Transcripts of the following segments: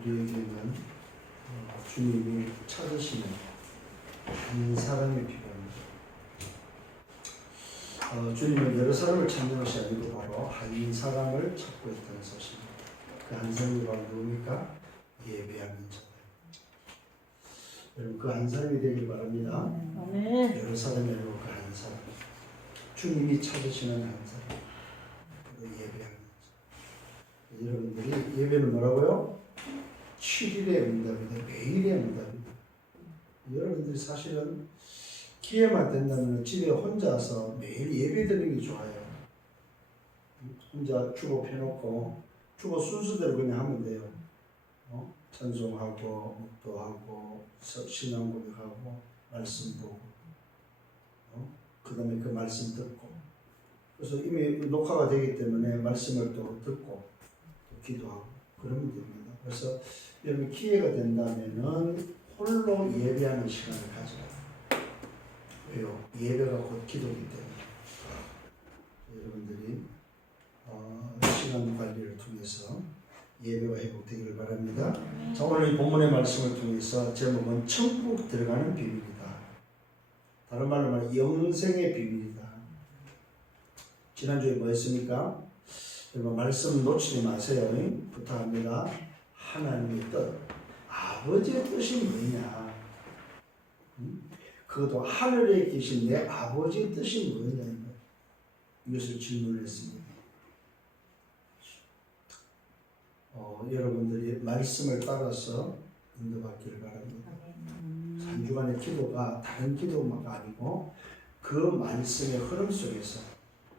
우리에게는 주님이 찾으시는 한 사람이 필요합니다. 주님은 여러 사람을 찾는 것이 아니고 바로 한 사람을 찾고 있다는 사실입니다. 그 한 사람이 바로 누굽니까? 예배하는 자들. 여러분 그 한 사람이 되길 바랍니다. 여러 사람이 아니고 그 한 사람. 주님이 찾으시는 한 사람. 예배하는 자. 여러분들이 예배는 뭐라고요? 7일의 응답이다. 매일의 응답이다. 여러분들이 사실은 기회만 된다면 집에 혼자서 매일 예배 드리는 게 좋아요. 혼자 주보 펴놓고 주보 순서대로 그냥 하면 돼요. 찬송하고 묵도하고 신앙 고백하고 말씀 보고 그 다음에 그 말씀 듣고 그래서 이미 녹화가 되기 때문에 말씀을 또 듣고 또 기도하고 그러면 됩니다. 그래서 여러분 기회가 된다면은 홀로 예배하는 시간을 가져라. 왜요? 예배가 곧 기도이기 때문에 여러분들이 시간 관리를 통해서 예배가 회복되기를 바랍니다. 자, 오늘 이 본문의 말씀을 통해서 제목은 천국 들어가는 비밀이다. 다른 말로 말하면 영생의 비밀이다. 지난주에 뭐 했습니까? 여러분 말씀 놓치지 마세요. 부탁합니다. 하나님의 뜻, 아버지의 뜻이 뭐냐? 그것도 하늘에 계신 내 아버지의 뜻이 뭐냐? 이것을 질문했습니다. 여러분들이 말씀을 따라서 인도받기를 바랍니다. 한 주간의 기도가 다른 기도가 아니고 그 말씀의 흐름 속에서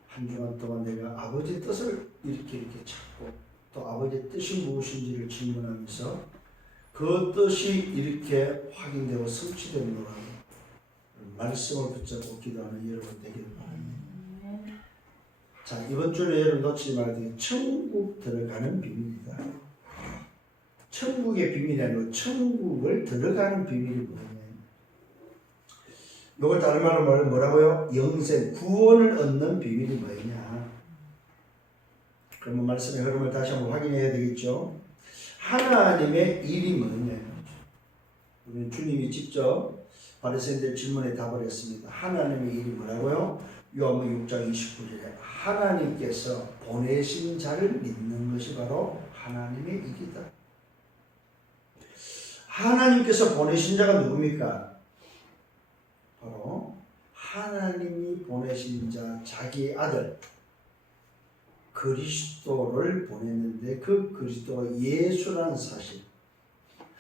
한 주간 동안 내가 아버지의 뜻을 이렇게 찾고 또 아버지의 뜻이 무엇인지를 질문하면서 그 뜻이 이렇게 확인되고 성취되노라 말씀을 붙잡고 기도하는 여러분 되기를 바랍니다. 자, 이번 주는 여러분 놓치지 말아야 되는 천국 들어가는 비밀이다. 천국의 비밀이 아니고 천국을 들어가는 비밀이 뭐냐? 이걸 다른 말로 말하면 뭐라고요? 영생, 구원을 얻는 비밀이 뭐냐? 그러면 말씀의 흐름을 다시 한번 확인해야 되겠죠? 하나님의 일이 뭐냐? 우리 주님이 직접 바리새인들 질문에 답을 했습니다. 하나님의 일이 뭐라고요? 요한복음 6장 29절에 하나님께서 보내신 자를 믿는 것이 바로 하나님의 일이다. 하나님께서 보내신 자가 누굽니까? 바로 하나님이 보내신 자, 자기 아들 그리스도를 보냈는데 그 그리스도가 예수라는 사실.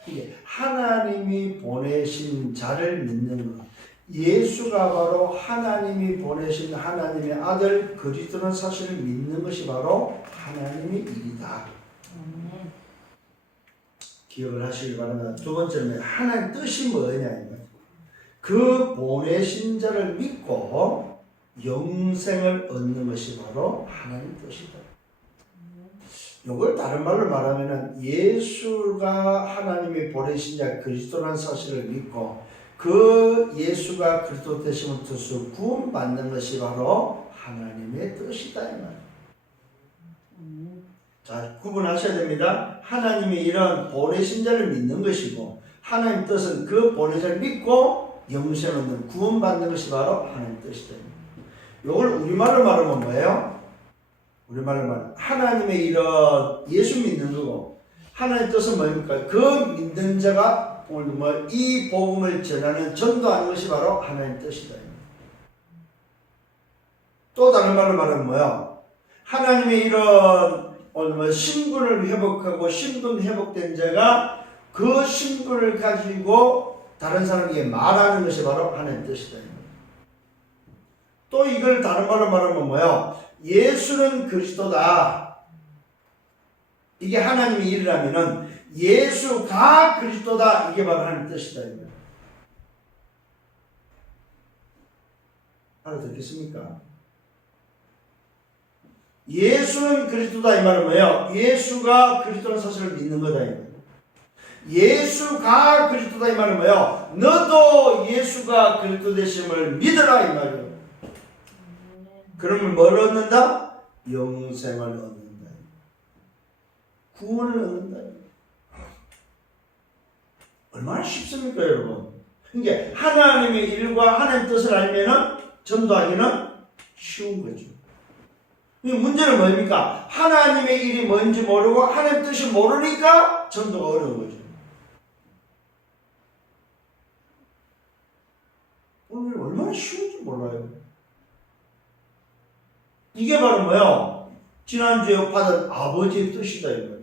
이게 하나님이 보내신 자를 믿는 것. 예수가 바로 하나님이 보내신 하나님의 아들 그리스도라는 사실을 믿는 것이 바로 하나님의 일이다. 기억을 하시기 바랍니다. 두 번째는 하나님 뜻이 뭐냐? 그 보내신 자를 믿고 영생을 얻는 것이 바로 하나님 뜻이다. 이걸 다른 말로 말하면 예수가 하나님이 보내신 자 그리스도라는 사실을 믿고 그 예수가 그리스도 되심을 뜻으로 구원받는 것이 바로 하나님의 뜻이다 이 말이에요. 자, 구분하셔야 됩니다. 하나님이 이런 보내신 자를 믿는 것이고 하나님 뜻은 그 보내신 자를 믿고 영생을 얻는 구원받는 것이 바로 하나님 뜻이다. 이걸 우리말로 말하면 뭐예요? 우리말로 말하면 하나님의 이런 예수 믿는 거고 하나님 뜻은 뭡니까? 그 믿는 자가 오늘도 이 복음을 전하는 전도하는 것이 바로 하나님 뜻이다. 또 다른 말로 말하면 뭐예요? 하나님의 이런 오늘 신분을 회복하고 신분 회복된 자가 그 신분을 가지고 다른 사람에게 말하는 것이 바로 하나님 뜻이다. 또 이걸 다른 말로 말하면 뭐예요? 예수는 그리스도다. 이게 하나님의 일이라면은 예수가 그리스도다. 이게 바로 하나님 뜻이다. 알아듣겠습니까? 예수는 그리스도다. 이 말은 뭐예요? 예수가 그리스도라는 사실을 믿는 거다. 예수가 그리스도다. 이 말은 뭐예요? 너도 예수가 그리스도 되심을 믿어라. 이 말이에요. 그러면 뭘 얻는다? 영생을 얻는다. 구원을 얻는다. 얼마나 쉽습니까, 여러분? 그러니까 하나님의 일과 하나님의 뜻을 알면은 전도하기는 쉬운 거죠. 문제는 뭡니까? 하나님의 일이 뭔지 모르고 하나님의 뜻이 모르니까 전도가 어려운 거죠. 오늘 얼마나 쉬운지 몰라요. 이게 바로 뭐예요? 지난주에 받은 아버지의 뜻이다 이 말이에요.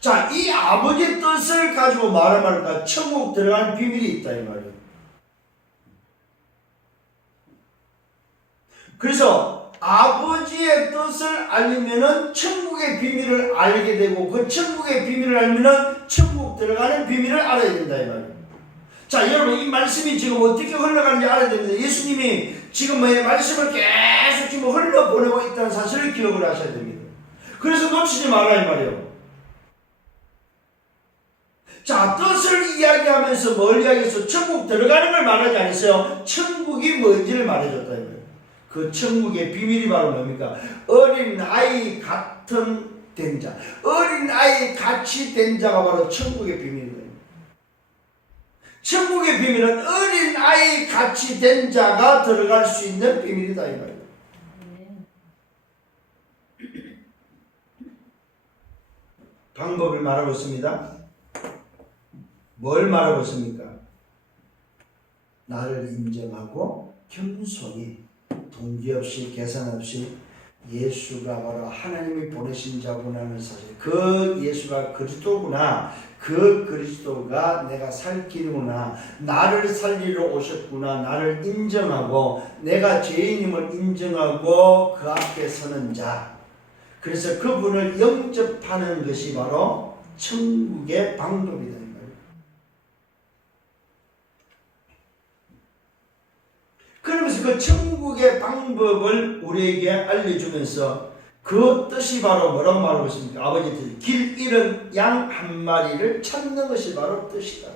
자, 이 아버지의 뜻을 가지고 말하면 천국 들어가는 비밀이 있다 이 말이에요. 그래서 아버지의 뜻을 알면은 천국의 비밀을 알게 되고 그 천국의 비밀을 알면은 천국 들어가는 비밀을 알아야 된다 이 말이에요. 자, 여러분 이 말씀이 지금 어떻게 흘러가는지 알아야 됩니다. 예수님이 지금 말씀을 계속 지금 흘러보내고 있다는 사실을 기억을 하셔야 됩니다. 그래서 놓치지 말라 이 말이에요. 자, 뜻을 이야기하면서 뭘 이야기해서 천국 들어가는 걸 말하지 않았어요. 천국이 뭔지를 말해줬다 이 말이에요. 그 천국의 비밀이 바로 뭡니까? 어린 아이 같은 된 자, 어린 아이 같이 된 자가 바로 천국의 비밀입니다. 천국의 비밀은 어린 아이 같이 된 자가 들어갈 수 있는 비밀이다 이 말이에요. 방법을 말하고 있습니다. 뭘 말하고 있습니까? 나를 인정하고 겸손히 동기 없이 계산 없이 예수가 바로 하나님이 보내신 자구나는 사실, 그 예수가 그리스도구나, 그 그리스도가 내가 살 길이구나, 나를 살리러 오셨구나, 나를 인정하고 내가 죄인임을 인정하고 그 앞에 서는 자, 그래서 그분을 영접하는 것이 바로 천국의 방법이다. 그러면서 그 천국의 방법을 우리에게 알려주면서 그 뜻이 바로 뭐라고 말하고 있습니까? 아버지 뜻이 길 잃은 양 한 마리를 찾는 것이 바로 뜻이다.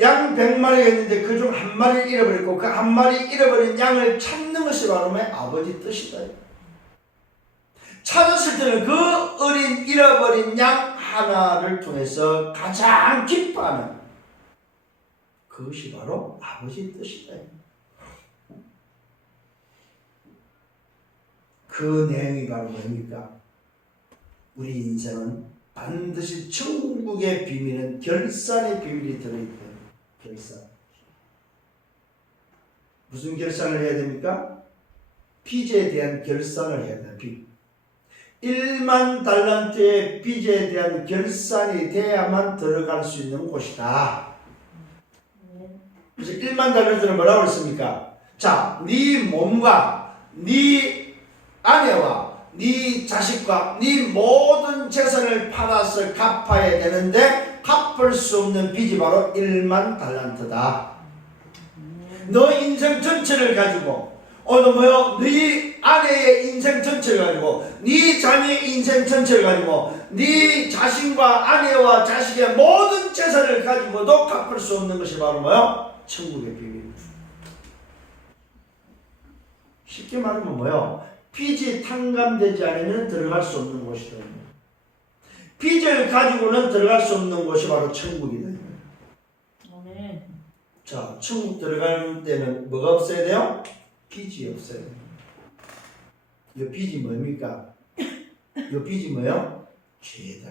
양 100마리가 있는데 그중 한 마리를 잃어버렸고 그 한 마리 잃어버린 양을 찾는 것이 바로 아버지 뜻이다. 찾았을 때는 그 어린 잃어버린 양 하나를 통해서 가장 기뻐하는 그것이 바로 아버지의 뜻이다. 그 내용이 바로 뭡니까? 우리 인생은 반드시 천국의 비밀은 결산의 비밀이 들어있다. 결산. 무슨 결산을 해야 됩니까? 빚에 대한 결산을 해야 됩니다. 1만 달란트의 빚에 대한 결산이 돼야만 들어갈 수 있는 곳이다. 그래서 1만 달란트는 뭐라고 했습니까? 자, 네 몸과 네 아내와 네 자식과 네 모든 재산을 팔아서 갚아야 되는데 갚을 수 없는 빚이 바로 1만 달란트다. 너 인생 전체를 가지고 네 아내의 인생 전체를 가지고 네 자녀의 인생 전체를 가지고 네 자신과 아내와 자식의 모든 재산을 가지고도 갚을 수 없는 것이 바로 뭐요? 천국의 비밀입니다. 쉽게 말하면 뭐요? 빚이 탕감되지 않으면 들어갈 수 없는 곳이다. 빚을 가지고는 들어갈 수 없는 곳이 바로 천국이다. 자, 천국 들어가는 데는 뭐가 없어야 돼요? 빚이 없어야 돼요. 이 빚이 뭡니까? 이 빚이 뭐예요? 죄다.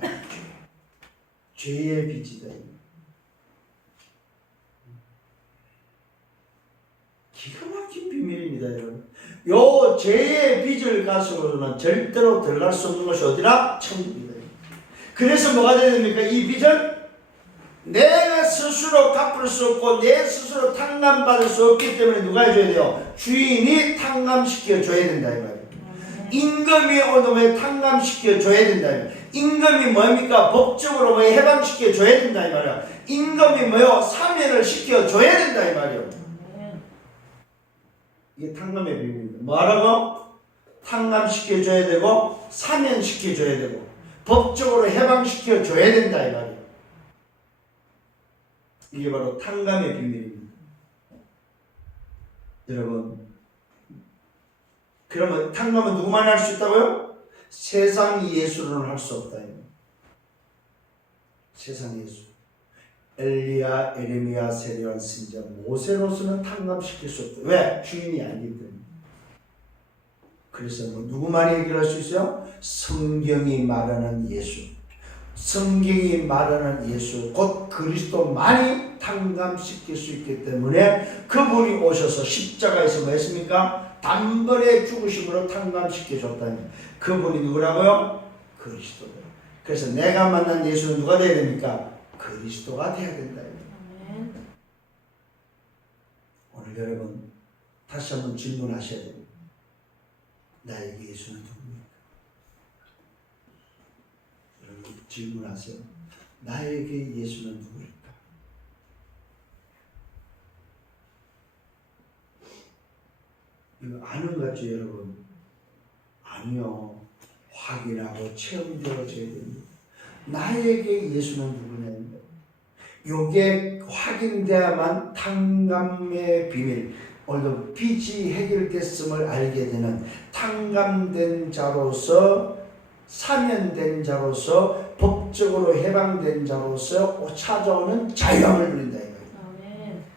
죄의 빚이다. 기가 막힌 비밀입니다, 여러분. 요 죄의 빚을 가지고는 절대로 들어갈 수 없는 것이 어디라? 천국이다. 그래서 뭐가 되야 됩니까? 이 빚은 내가 스스로 갚을 수 없고 내 스스로 탕감받을 수 없기 때문에 누가 해줘야 돼요? 주인이 탕감시켜 줘야 된다 이 말이에요. 임금이 오면 탕감시켜 줘야 된다 이 말이에요. 임금이 뭡니까? 법적으로 해방시켜 줘야 된다 이 말이에요. 임금이 사면을 시켜 줘야 된다 이 말이에요. 이게 탕감의 비밀입니다. 뭐라고? 탕감시켜 줘야 되고 사면시켜 줘야 되고 법적으로 해방시켜 줘야 된다 이 말이에요. 이게 바로 탕감의 비밀입니다. 여러분, 그러면 탕감은 누구만 할 수 있다고요? 세상 예수로는 할 수 없다. 세상 예수. 엘리야, 에레미야, 세례요한, 선지자, 모세로서는 탕감시킬 수 없다. 왜? 주인이 아니기 때문에. 그래서 누구만이 해결할 수 있어요? 성경이 말하는 예수. 성경이 말하는 예수, 곧 그리스도만이 탕감시킬 수 있기 때문에 그분이 오셔서 십자가에서 뭐 했습니까? 단번에 죽으심으로 탕감시켜 줬다니. 그분이 누구라고요? 그리스도다. 그래서 내가 만난 예수는 누가 돼야 됩니까? 그리스도가 돼야 된다. 오늘 여러분 다시 한번 질문하셔야 됩니다. 나에게 예수는 누구입니까? 여러분 질문하세요. 나에게 예수는 누구일까? 이거 아는 것 같죠, 여러분? 아니요. 확인하고 체험되어져야 됩니다. 나에게 예수는 누구냐? 이게 확인돼야만 탕감의 비밀, 오늘도 빚이 해결됐음을 알게 되는 탕감된 자로서, 사면된 자로서, 법적으로 해방된 자로서 찾아오는 자유함을 누린다.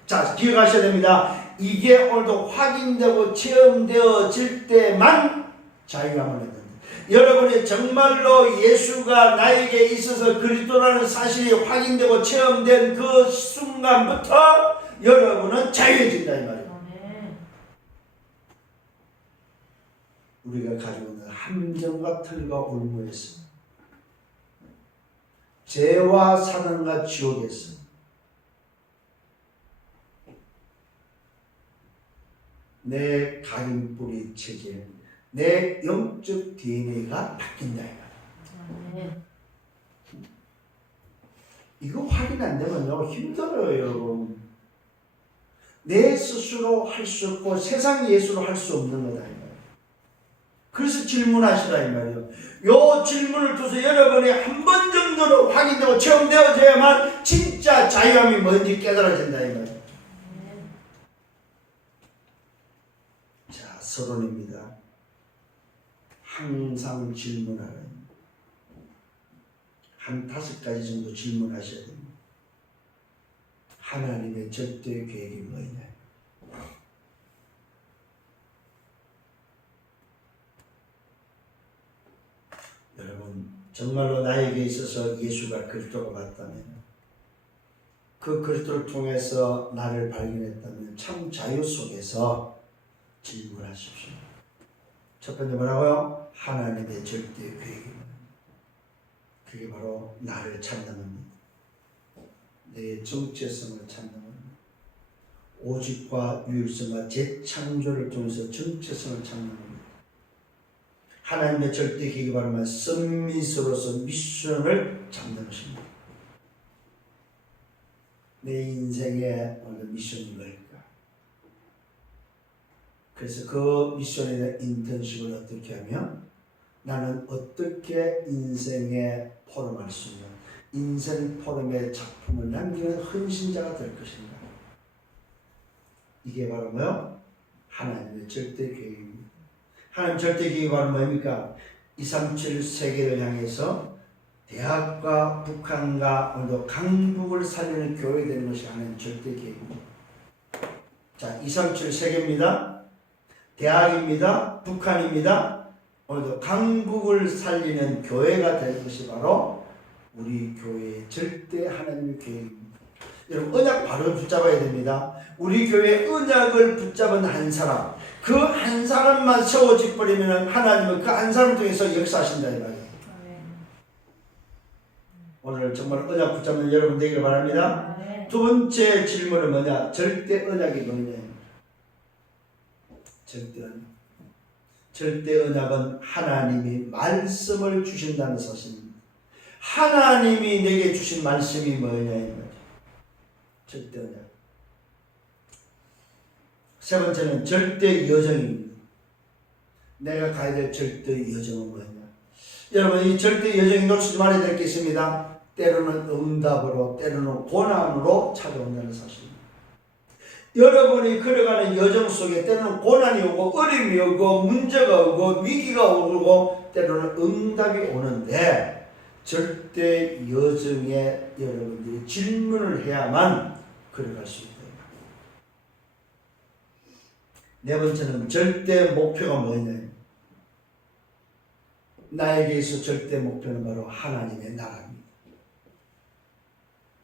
자, 기억하셔야 됩니다. 이게 오늘도 확인되고 체험되어질 때만 자유함을 얻는다. 여러분이 정말로 예수가 나에게 있어서 그리스도라는 사실이 확인되고 체험된 그 순간부터 여러분은 자유해진다 이 말이에요. 우리가 가지고 있는 함정과 틀과 올무에서, 죄와 사단과 지옥에서 내 가림뿌리 체질, 내 영적 DNA가 바뀐다. 이거 확인 안 되면요 힘들어요, 여러분. 내 스스로 할 수 없고 세상 예수로 할 수 없는 거다. 그래서 질문하시라 이 말이에요. 요 질문을 통해서 여러분이 한 번 정도로 확인되고 체험되어져야만 진짜 자유함이 뭔지 깨달아진다 이 말이에요. 자, 서론입니다. 항상 질문하라. 한 5가지 정도 질문하셔야 됩니다. 하나님의 절대 계획이 뭐냐? 여러분 정말로 나에게 있어서 예수가 그리스도가 맞다면, 그 그리스도를 통해서 나를 발견했다면 참 자유 속에서 질문하십시오. 첫 번째 뭐라고요? 하나님의 절대 계획입니다. 그게 바로 나를 찾는 겁니다. 내 정체성을 찾는 겁니다. 오직과 유일성과 재창조를 통해서 정체성을 찾는 겁니다. 하나님의 절대 계획이 바로 썸밋으로서 미션을 잡는 것입니다. 내 인생의 어느 미션이 뭘까? 그래서 그 미션에 대한 인턴십을 어떻게 하면 나는 어떻게 인생의 포럼할 수 있는, 인생 포럼의 작품을 남기는 헌신자가 될 것인가? 이게 바로 뭐요? 하나님의 절대 계획입니다. 하나님 절대 계획이 바로 뭡니까? 237 세계를 향해서 대학과 북한과 오늘도 강북을 살리는 교회 되는 것이 하나님 절대 계획입니다. 자, 237 세계입니다. 대학입니다. 북한입니다. 오늘도 강북을 살리는 교회가 되는 것이 바로 우리 교회의 절대 하나님의 계획입니다. 여러분 언약 바로 붙잡아야 됩니다. 우리 교회 언약을 붙잡은 한 사람, 그 한 사람만 세워져 버리면 하나님은 그 한 사람을 통해서 역사하신다 이 말이에요. 오늘 정말 언약 붙잡는 여러분 되기를 바랍니다. 두 번째 질문은 뭐냐? 절대 언약이 뭐냐? 절대 언약. 절대 언약은 하나님이 말씀을 주신다는 사실입니다. 하나님이 내게 주신 말씀이 뭐냐 이 말이에요. 절대 언약. 세 번째는 절대 여정입니다. 내가 가야 될 절대 여정은 뭐냐? 여러분 이 절대 여정이 놓치지 말아야 될 게 있습니다. 때로는 응답으로, 때로는 고난으로 찾아온다는 사실입니다. 여러분이 걸어가는 여정 속에 때로는 고난이 오고 어려움이 오고 문제가 오고 위기가 오고 때로는 응답이 오는데 절대 여정에 여러분들이 질문을 해야만 걸어갈 수 있다. 네 번째는 절대 목표가 뭐냐? 나에게 있어 절대 목표는 바로 하나님의 나라입니다.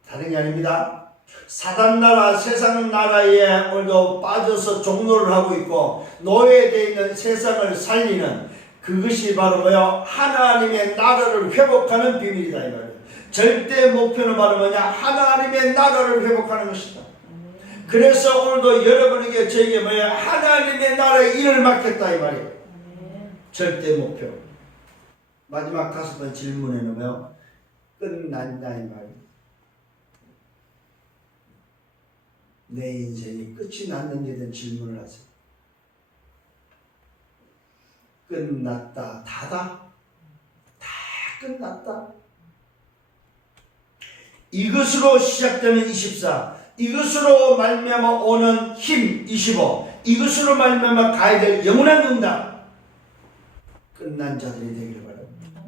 다른 게 아닙니다. 사단 나라, 세상 나라에 오늘도 빠져서 종노를 하고 있고 노예되어 있는 세상을 살리는 그것이 바로 뭐야? 하나님의 나라를 회복하는 비밀이다 이 말이에요. 절대 목표는 바로 뭐냐? 하나님의 나라를 회복하는 것이다. 그래서 오늘도 여러분에게 저에게 뭐야? 하나님의 나라의 일을 맡겼다 이 말이에요. 절대 목표. 마지막 5번 질문에는 뭐요? 끝난다 이 말이에요. 내 인생이 끝이 났는지에 대한 질문을 하세요. 끝났다. 다다? 다 끝났다. 이것으로 시작되는 24, 이것으로 말미암아 오는 힘 25, 이것으로 말미암아 가야 될 영원한 응답. 끝난 자들이 되기를 바랍니다.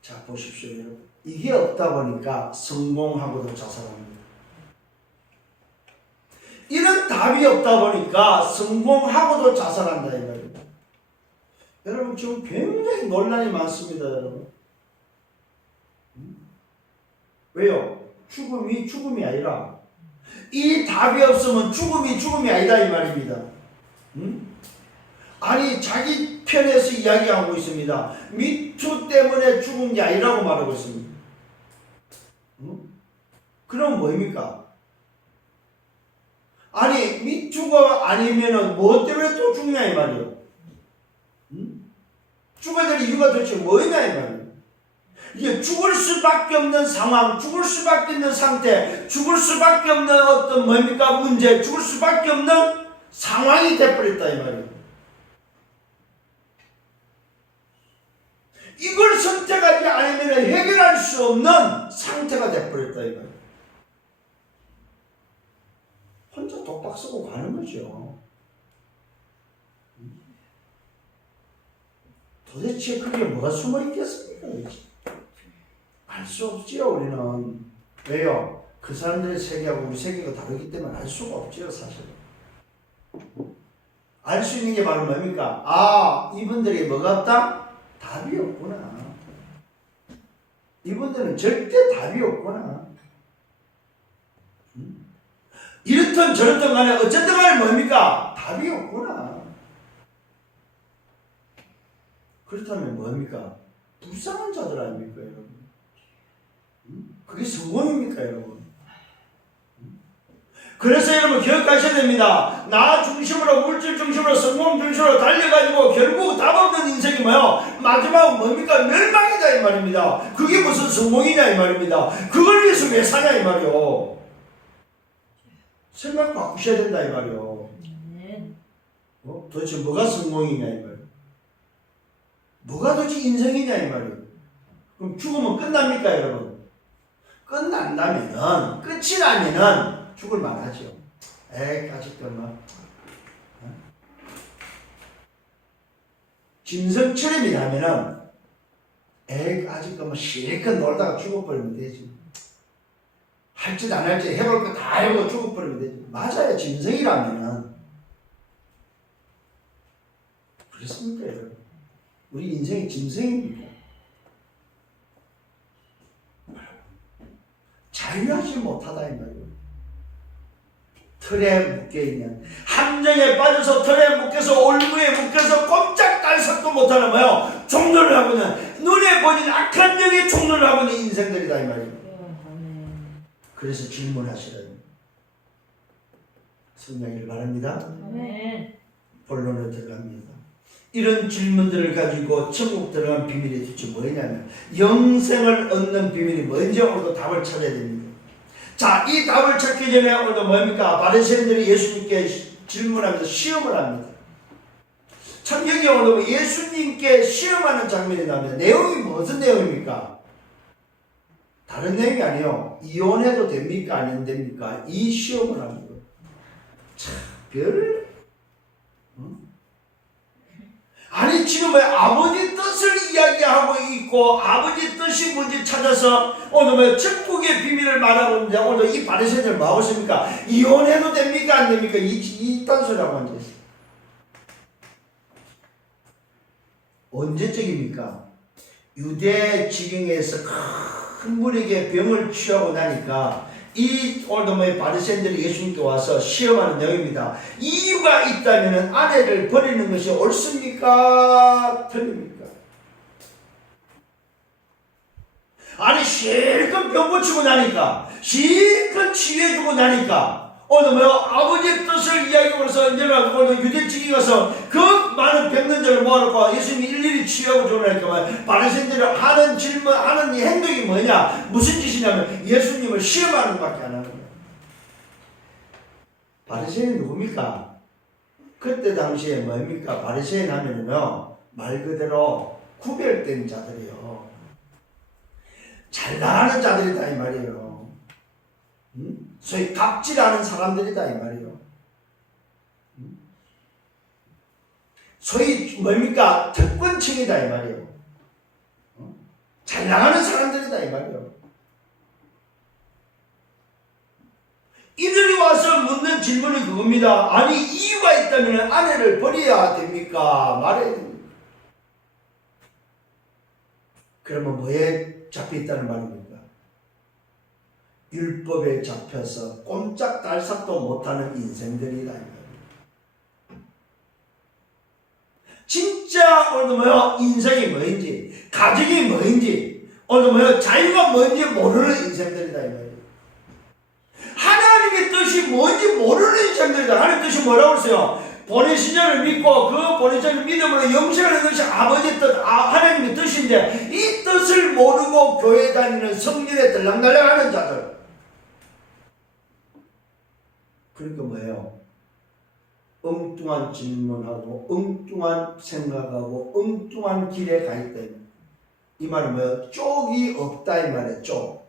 자, 보십시오 여러분. 이게 없다 보니까 성공하고도 자살합니다. 이런 답이 없다 보니까 성공하고도 자살한다 이 말입니다. 여러분 지금 굉장히 논란이 많습니다 여러분. 왜요? 죽음이 아니라 이 답이 없으면 죽음이 아니다 이 말입니다. 아니 자기 편에서 이야기하고 있습니다. 미투 때문에 죽은 게 아니라고 말하고 있습니다. 그럼 뭐입니까? 아니 미투가 아니면은 뭐 때문에 또 죽냐 이 말이에요. 죽어야 될 이유가 도대체 뭐냐 이 말이에요. 이게 죽을 수밖에 없는 상황, 죽을 수밖에 없는 상태, 죽을 수밖에 없는 어떤 뭡니까 문제, 죽을 수밖에 없는 상황이 돼버렸다 이 말이에요. 이걸 선택하지 않으면 해결할 수 없는 상태가 돼버렸다 이 말이에요. 혼자 독박 쓰고 가는 거죠. 도대체 그게 뭐가 숨어 있겠습니까? 알 수 없지요 우리는. 왜요? 그 사람들의 세계하고 우리 세계가 다르기 때문에 알 수가 없지요 사실은. 알 수 있는 게 바로 뭡니까? 아, 이분들이 뭐가 없다? 답이 없구나. 이분들은 절대 답이 없구나. 이렇든 저렇든 간에 어쨌든 간에 뭡니까? 답이 없구나. 그렇다면 뭡니까? 불쌍한 자들 아닙니까 여러분? 그게 성공입니까 여러분? 그래서 여러분 기억하셔야 됩니다. 나 중심으로 물질 중심으로 성공 중심으로 달려가지고 결국 답 없는 인생이 뭐요? 마지막은 뭡니까? 멸망이다 이 말입니다. 그게 무슨 성공이냐 이 말입니다. 그걸 위해서 왜 사냐 이 말이요. 생각 바꾸셔야 된다 이 말이요. 도대체 뭐가 성공이냐 이 말이요. 뭐가 도대체 인생이냐 이 말이요. 그럼 죽으면 끝납니까 여러분? 끝난다면은 끝이 나면은 죽을 만하죠. 아직도 뭐 진성철임이라면은 아직도 뭐 실컷 놀다가 죽어버리면 되지. 할 짓 안 할 짓 해볼 거 다 해보고 죽어버리면 되지. 맞아요. 진성이라면은. 그렇습니까 여러분? 우리 인생이 진성입니까? 자유하지 못하다 이 말이에요. 틀에 묶여있는, 함정에 빠져서 틀에 묶여서 올무에 묶여서 꼼짝달싹도 못하는 뭐요? 종로를 하고 있는, 눈에 보이는 악한 영의 종로를 하고 있는 인생들이다 이 말이에요. 그래서 질문하시라. 성령을 바랍니다. 본론으로 들어갑니다. 이런 질문들을 가지고 천국 들어간 비밀이 도대체 뭐냐면 영생을 얻는 비밀이 뭔지 오늘도 답을 찾아야 됩니다. 자, 이 답을 찾기 전에 오늘도 뭡니까? 바리새인들이 예수님께 질문하면서 시험을 합니다. 성경에 오늘도 예수님께 시험하는 장면이 나옵니다. 내용이 무슨 내용입니까? 다른 내용이 아니에요. 이혼해도 됩니까? 안 됩니까? 이 시험을 하는 거예요. 참, 아니 지금 왜 아버지 뜻을 이야기하고 있고 아버지 뜻이 뭔지 찾아서 오늘 왜 축복의 비밀을 말하고 있는데 오늘 이 바리새인들 뭐하고 있습니까? 이혼해도 됩니까? 안 됩니까? 이딴 소리하고 앉아있어요. 언제적입니까? 유대 지경에서 큰 무리에게 병을 취하고 나니까 이 오늘 바리새인들이 예수님께 와서 시험하는 내용입니다. 이유가 있다면 아내를 버리는 것이 옳습니까? 틀립니까? 아니 실컷 병 고치고 나니까 실컷 치유해주고 나니까 오늘 아버지의 뜻을 이야기하고서 이제는 오늘 유대 지기 가서 그 많은 병든자를 모아놓고 예수님이 일일이 치유하고 주라니까 바리새인들이 하는 질문 하는 이 행동이 뭐냐 무슨 짓이냐면 예수님을 시험하는 것밖에 안 하는 거예요. 바리새인이 누굽니까? 그때 당시에 뭡니까? 바리새인 하면은요 말 그대로 구별된 자들이요 잘 나가는 자들이다 이 말이에요. 소위 갑질하는 사람들이다 이 말이에요. 소위 뭡니까? 특권층이다 이 말이에요. 잘 나가는 사람들이다 이 말이에요. 이들이 와서 묻는 질문이 그겁니다. 아니 이유가 있다면 아내를 버려야 됩니까? 말해야 됩니까? 그러면 뭐에 잡혀있다는 말입니까? 율법에 잡혀서 꼼짝달싹도 못하는 인생들이다. 진짜 오늘 인생이 뭐인지 가정이 뭐인지 오늘 자유가 뭔지 모르는 인생들이다. 하나님의 뜻이 뭔지 모르는 인생들이다. 하나님의 뜻이 뭐라고 했어요? 보내신 자를 믿고 그 보내신 자를 믿음으로 영생하는 것이 아버지의 뜻, 하나님의 뜻인데 이 뜻을 모르고 교회 다니는 성전에 들락날락하는 자들. 그러니까 뭐예요? 엉뚱한 질문하고 엉뚱한 생각하고 엉뚱한 길에 가 있다. 이 말은 뭐예요? 쪽이 없다 이 말이에요. 쪽.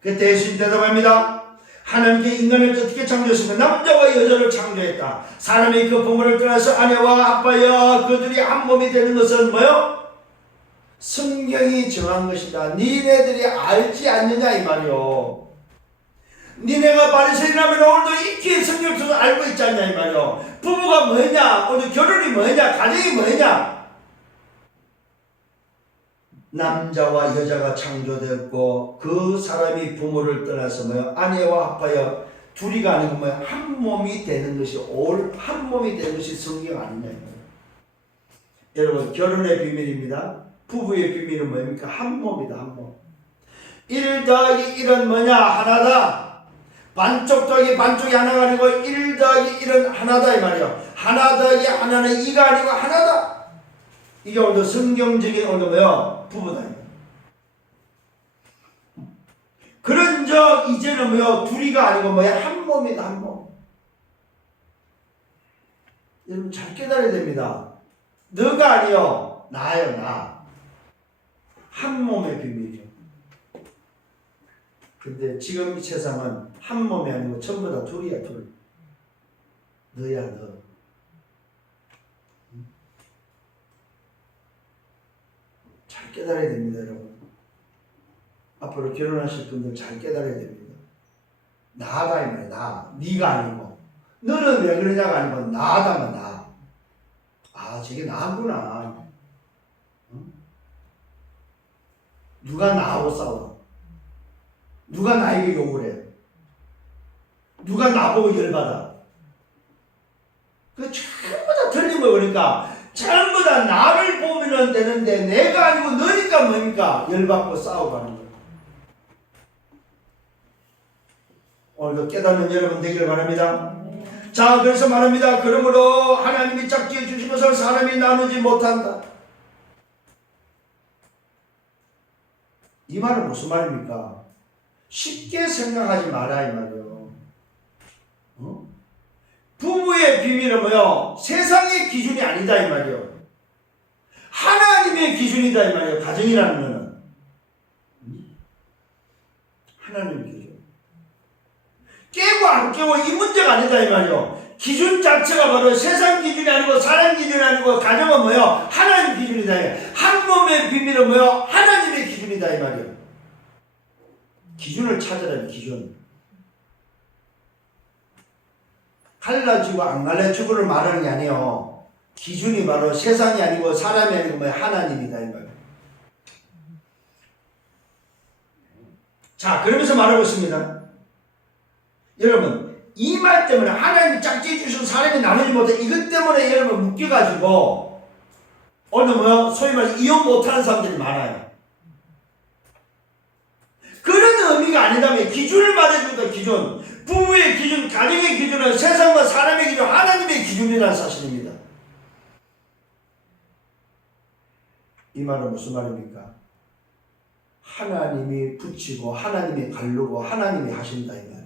그때 예수님 대답합니다. 하나님께 인간을 어떻게 창조했습니까? 남자와 여자를 창조했다. 사람이 그 부모를 떠나서 아내와 아빠여 그들이 한 몸이 되는 것은 뭐요? 성경이 정한 것이다. 니네들이 알지 않느냐 이 말이요. 니네가 바리새인이라면 오늘도 익히 성경을 통해서 알고 있지 않냐 이 말이요. 부부가 뭐냐? 오늘 결혼이 뭐냐? 가정이 뭐냐? 남자와 여자가 창조되었고 그 사람이 부모를 떠나서 뭐요? 아내와 아빠여 둘이가 아니고 뭐요? 한 몸이 되는 것이 한 몸이 되는 것이 성경 아니냐 이 말이요. 여러분 결혼의 비밀입니다. 부부의 비밀은 뭡니까? 한 몸이다, 한 몸. 1 더하기 1은 뭐냐? 하나다. 반쪽 더하기 반쪽이 하나가 아니고 1 더하기 1은 하나다 이 말이야. 하나 더하기 하나는 2가 아니고 하나다. 이게 오늘 성경적인 오늘 뭐야? 부부다. 그런즉 이제는 뭐야? 둘이가 아니고 뭐야? 한 몸이다, 한 몸. 여러분 잘 깨달아야 됩니다. 너가 아니요, 나요, 나. 한 몸의 비밀이죠. 근데 지금 이 세상은 한 몸이 아니고 전부 다 둘이야, 둘. 너야, 너. 잘 깨달아야 됩니다, 여러분. 앞으로 결혼하실 분들 잘 깨달아야 됩니다. 나다, 이 말이야, 나. 네가 아니고. 너는 왜 그러냐가 아니고, 나다만 나. 아, 저게 나구나. 누가 나하고 싸워? 누가 나에게 욕을 해? 누가 나보고 열받아? 그 전부 다 틀린 거 그러니까 전부 다 나를 보면 되는데 내가 아니고 너니까 뭡니까? 열받고 싸우고 하는 거예요. 오늘도 깨닫는 여러분 되기를 바랍니다. 자, 그래서 말합니다. 그러므로 하나님이 짝지어 주신 것을 사람이 나누지 못한다. 이 말은 무슨 말입니까? 쉽게 생각하지 마라 이 말이요. 부부의 비밀은 뭐요? 세상의 기준이 아니다 이 말이요. 하나님의 기준이다 이 말이에요. 가정이라는 거는 하나님의 기준. 깨고 안 깨고 이 문제가 아니다 이 말이에요. 기준 자체가 바로 세상 기준이 아니고 사람 기준이 아니고 가정은 뭐예요? 하나님 기준이다. 한 몸의 비밀은 뭐예요? 하나님의 기준이다 이 말이에요. 기준을 찾으라는 기준. 갈라지고 안 갈라지고를 말하는 게 아니에요. 기준이 바로 세상이 아니고 사람이 아니고 뭐예요? 하나님이다 이 말이에요. 자, 그러면서 말하고 있습니다. 여러분, 이 말 때문에 하나님이 짝지어 주신 사람이 나누지 못해 이것 때문에 여러분 묶여가지고 오늘 뭐요? 소위 말해서 이혼 못하는 사람들이 많아요. 그런 의미가 아니다면 기준을 말해준다. 기준, 부부의 기준, 가정의 기준은 세상과 사람의 기준, 하나님의 기준이라는 사실입니다. 이 말은 무슨 말입니까? 하나님이 붙이고 하나님이 가르고 하나님이 하신다 이 말이에요.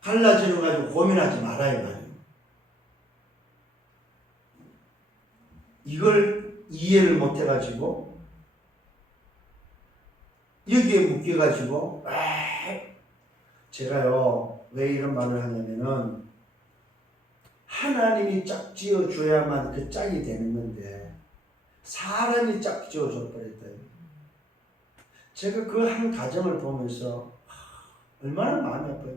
갈라지는 거 가지고 고민하지 말아야 말이에요. 이걸 이해를 못 해가지고 여기에 묶여가지고 제가요 왜 이런 말을 하냐면은 하나님이 짝지어 줘야만 그 짝이 되는 건데 사람이 짝지어 줘버렸다. 제가 그 한 가정을 보면서 얼마나 마음이 아파요.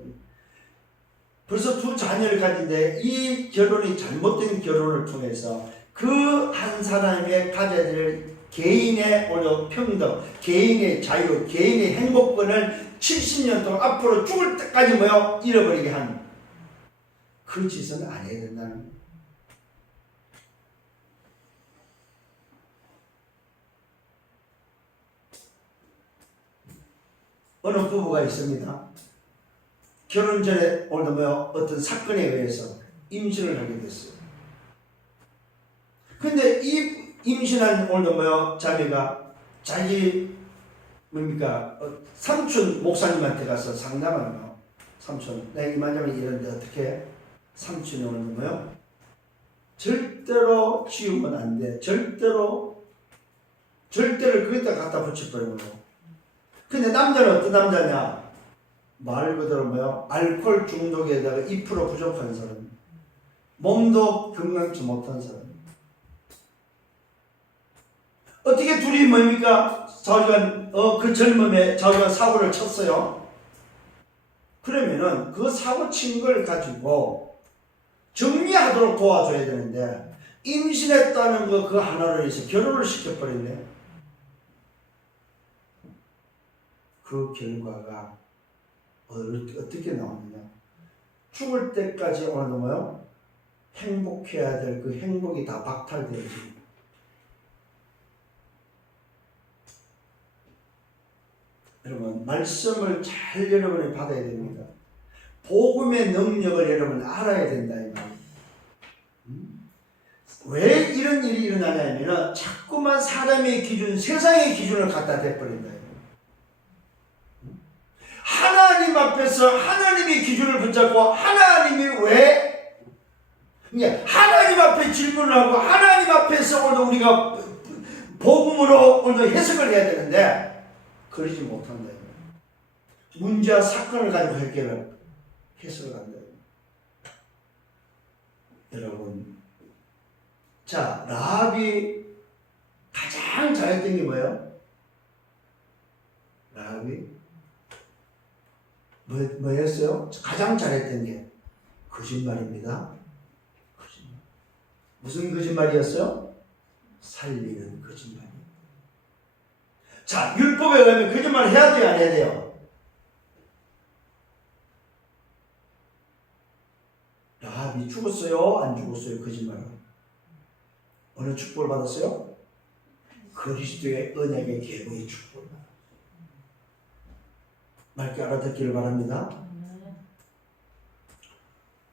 벌써 2 자녀를 가진데 이 결혼이 잘못된 결혼을 통해서 그 한 사람의 가져야 될 개인의 평등, 개인의 자유, 개인의 행복권을 70년 동안 앞으로 죽을 때까지 뭐요? 잃어버리게 한 그 짓은 안 해야 된다는 거예요. 어느 부부가 있습니다. 결혼 전에 오늘 뭐요? 어떤 사건에 의해서 임신을 하게 됐어요. 근데 이 임신한 오늘 뭐요? 자매가 자기 뭡니까? 삼촌 목사님한테 가서 상담하는 거. 삼촌, 내가 이만하면 이런데 어떻게? 삼촌이 오늘 뭐요? 절대로 지우면 안 돼. 절대를 거기다 갖다 붙여버리는 거. 근데 남자는 어떤 남자냐? 말 그대로 뭐요? 알코올 중독에다가 2% 부족한 사람. 몸도 건강치 못한 사람. 어떻게 둘이 뭡니까? 자기가 그 젊음에 자기가 사고를 쳤어요. 그러면은 그 사고 친 걸 가지고 정리하도록 도와줘야 되는데 임신했다는 거 그 하나로 해서 결혼을 시켜버렸네. 그 결과가 어떻게 나오느냐? 죽을 때까지 오늘 뭐요? 행복해야 될 그 행복이 다 박탈되어지고. 여러분, 말씀을 잘 여러분이 받아야 됩니다. 복음의 능력을 여러분 알아야 된다 이 말이에요. 왜 이런 일이 일어나냐면 자꾸만 사람의 기준, 세상의 기준을 갖다 대버린다. 하나님 앞에서 하나님의 기준을 붙잡고 하나님이 왜 하나님 앞에 질문을 하고 하나님 앞에서 오늘 우리가 복음으로 오늘 해석을 해야 되는데 그러지 못한다. 문제와 사건을 가지고 해석을 한다. 여러분, 자, 라합이 가장 잘했던 게 뭐예요? 라합이 뭐였어요? 가장 잘했던 게 거짓말입니다. 거짓말. 무슨 거짓말이었어요? 살리는 거짓말. 자, 율법에 의하면 거짓말 해야 돼요, 안 해야 돼요? 라합이 죽었어요, 안 죽었어요? 거짓말은. 어느 축복을 받았어요? 그리스도의 언약의 계보의 축복을 받았어요. 맑게 알아듣기를 바랍니다.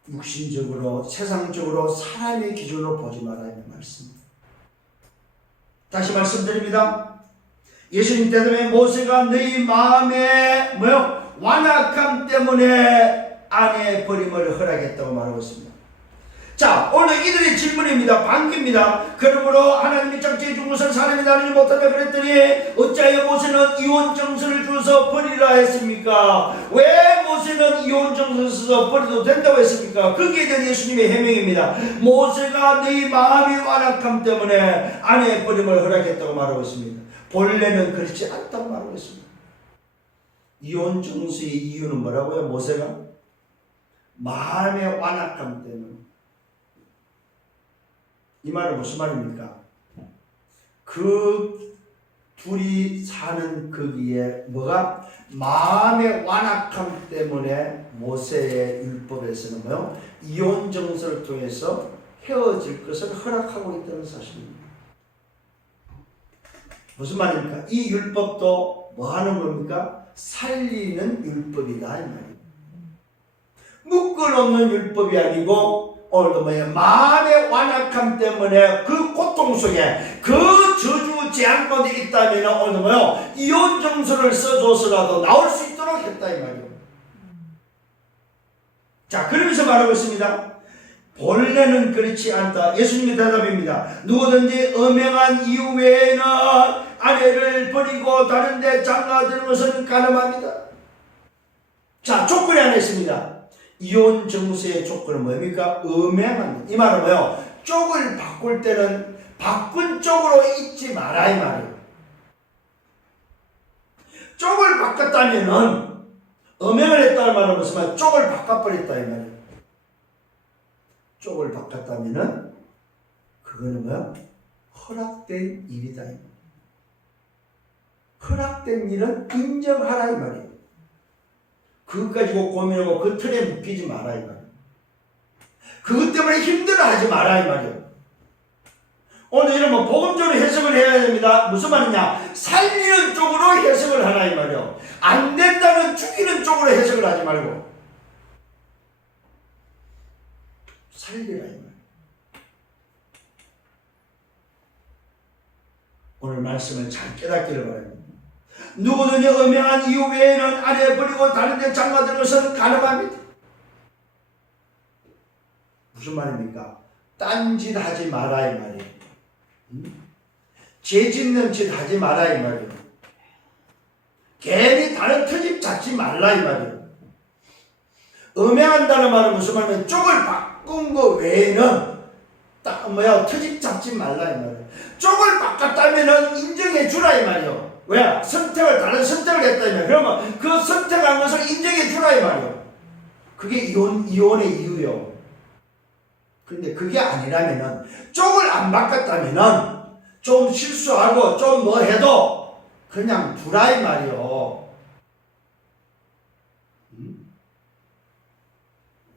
육신적으로, 세상적으로, 사람의 기준으로 보지 말아야 하는 말씀. 다시 말씀드립니다. 예수님 때문에 모세가 너희 마음에 완악함 때문에 아내의 버림을 허락했다고 말하고 있습니다. 자, 오늘 이들의 질문입니다. 반기입니다. 그러므로 하나님이 짝지어 준 것을 사람이 나누지 못한다 그랬더니 어찌하여 모세는 이혼 정서를 주어서 버리라 했습니까? 왜 모세는 이혼 정서를 써서 버려도 된다고 했습니까? 거기에 대한 예수님의 해명입니다. 모세가 너희 마음의 완악함 때문에 아내의 버림을 허락했다고 말하고 있습니다. 본래는 그렇지 않다고 말하고 있습니다. 이혼 정서의 이유는 뭐라고요? 모세가 마음의 완악함 때문에. 이 말은 무슨 말입니까? 그 둘이 사는 거기에 뭐가 마음의 완악함 때문에 모세의 율법에서는 뭐요? 이혼 정서를 통해서 헤어질 것을 허락하고 있다는 사실입니다. 무슨 말입니까? 이 율법도 뭐 하는 겁니까? 살리는 율법이다 이 말입니다. 묶어놓는 율법이 아니고 오늘도 뭐예요? 마음의 완악함 때문에 그 고통 속에 그 저주 재앙 가운데 있다면 오늘도 뭐예요? 이혼 정서를 써줘서라도 나올 수 있도록 했다 이 말이에요. 자, 그러면서 말하고 있습니다. 본래는 그렇지 않다. 예수님의 대답입니다. 누구든지 음행한 이유 외에는 아내를 버리고 다른 데 장가드는 것은 가늠합니다. 자, 조건이 하나 있습니다. 이혼 정서의 조건은 뭡니까? 음행한. 이 말은 뭐예요? 쪽을 바꿀 때는 바꾼 쪽으로 있지 마라 이 말이에요. 쪽을 바꿨다면은 음행을 했다는 말은 무슨 말이에요? 쪽을 바꿔버렸다 이 말이에요. 쪽을 바꿨다면은 그거는 뭐야? 허락된 일이다 이 말이에요. 허락된 일은 인정하라 이 말이에요. 그것 가지고 고민하고 그 틀에 묶이지 마라 이 말이에요. 그것 때문에 힘들어하지 마라 이 말이에요. 오늘 이런 뭐 복음적으로 해석을 해야 됩니다. 무슨 말이냐? 살리는 쪽으로 해석을 하라 이 말이에요. 안 된다는 죽이는 쪽으로 해석을 하지 말고 살리라 이 말이에요. 오늘 말씀을 잘 깨닫기를 바랍니다. 누구든지 음행한 이유 외에는 아내 버리고 다른 데 장가드는 것은 가늠합니다. 무슨 말입니까? 딴짓 하지 마라 이 말이에요. 죄짓는 짓 하지 마라 이 말이에요. 괜히 다른 트집 잡지 말라 이 말이에요. 음행한다는 말은 무슨 말이냐면 쪽을 바꾼 거 외에는 트집 잡지 말라 이 말이에요. 쪽을 바꿨다면 인정해 주라 이 말이에요. 왜? 다른 선택을 했다면 그러면 그 선택한 것을 인정해 주라 이 말이에요. 그게 이혼의 이유요. 근데 그게 아니라면은 쪽을 안 바꿨다면은 좀 실수하고 좀 뭐 해도 그냥 두라 이 말이요.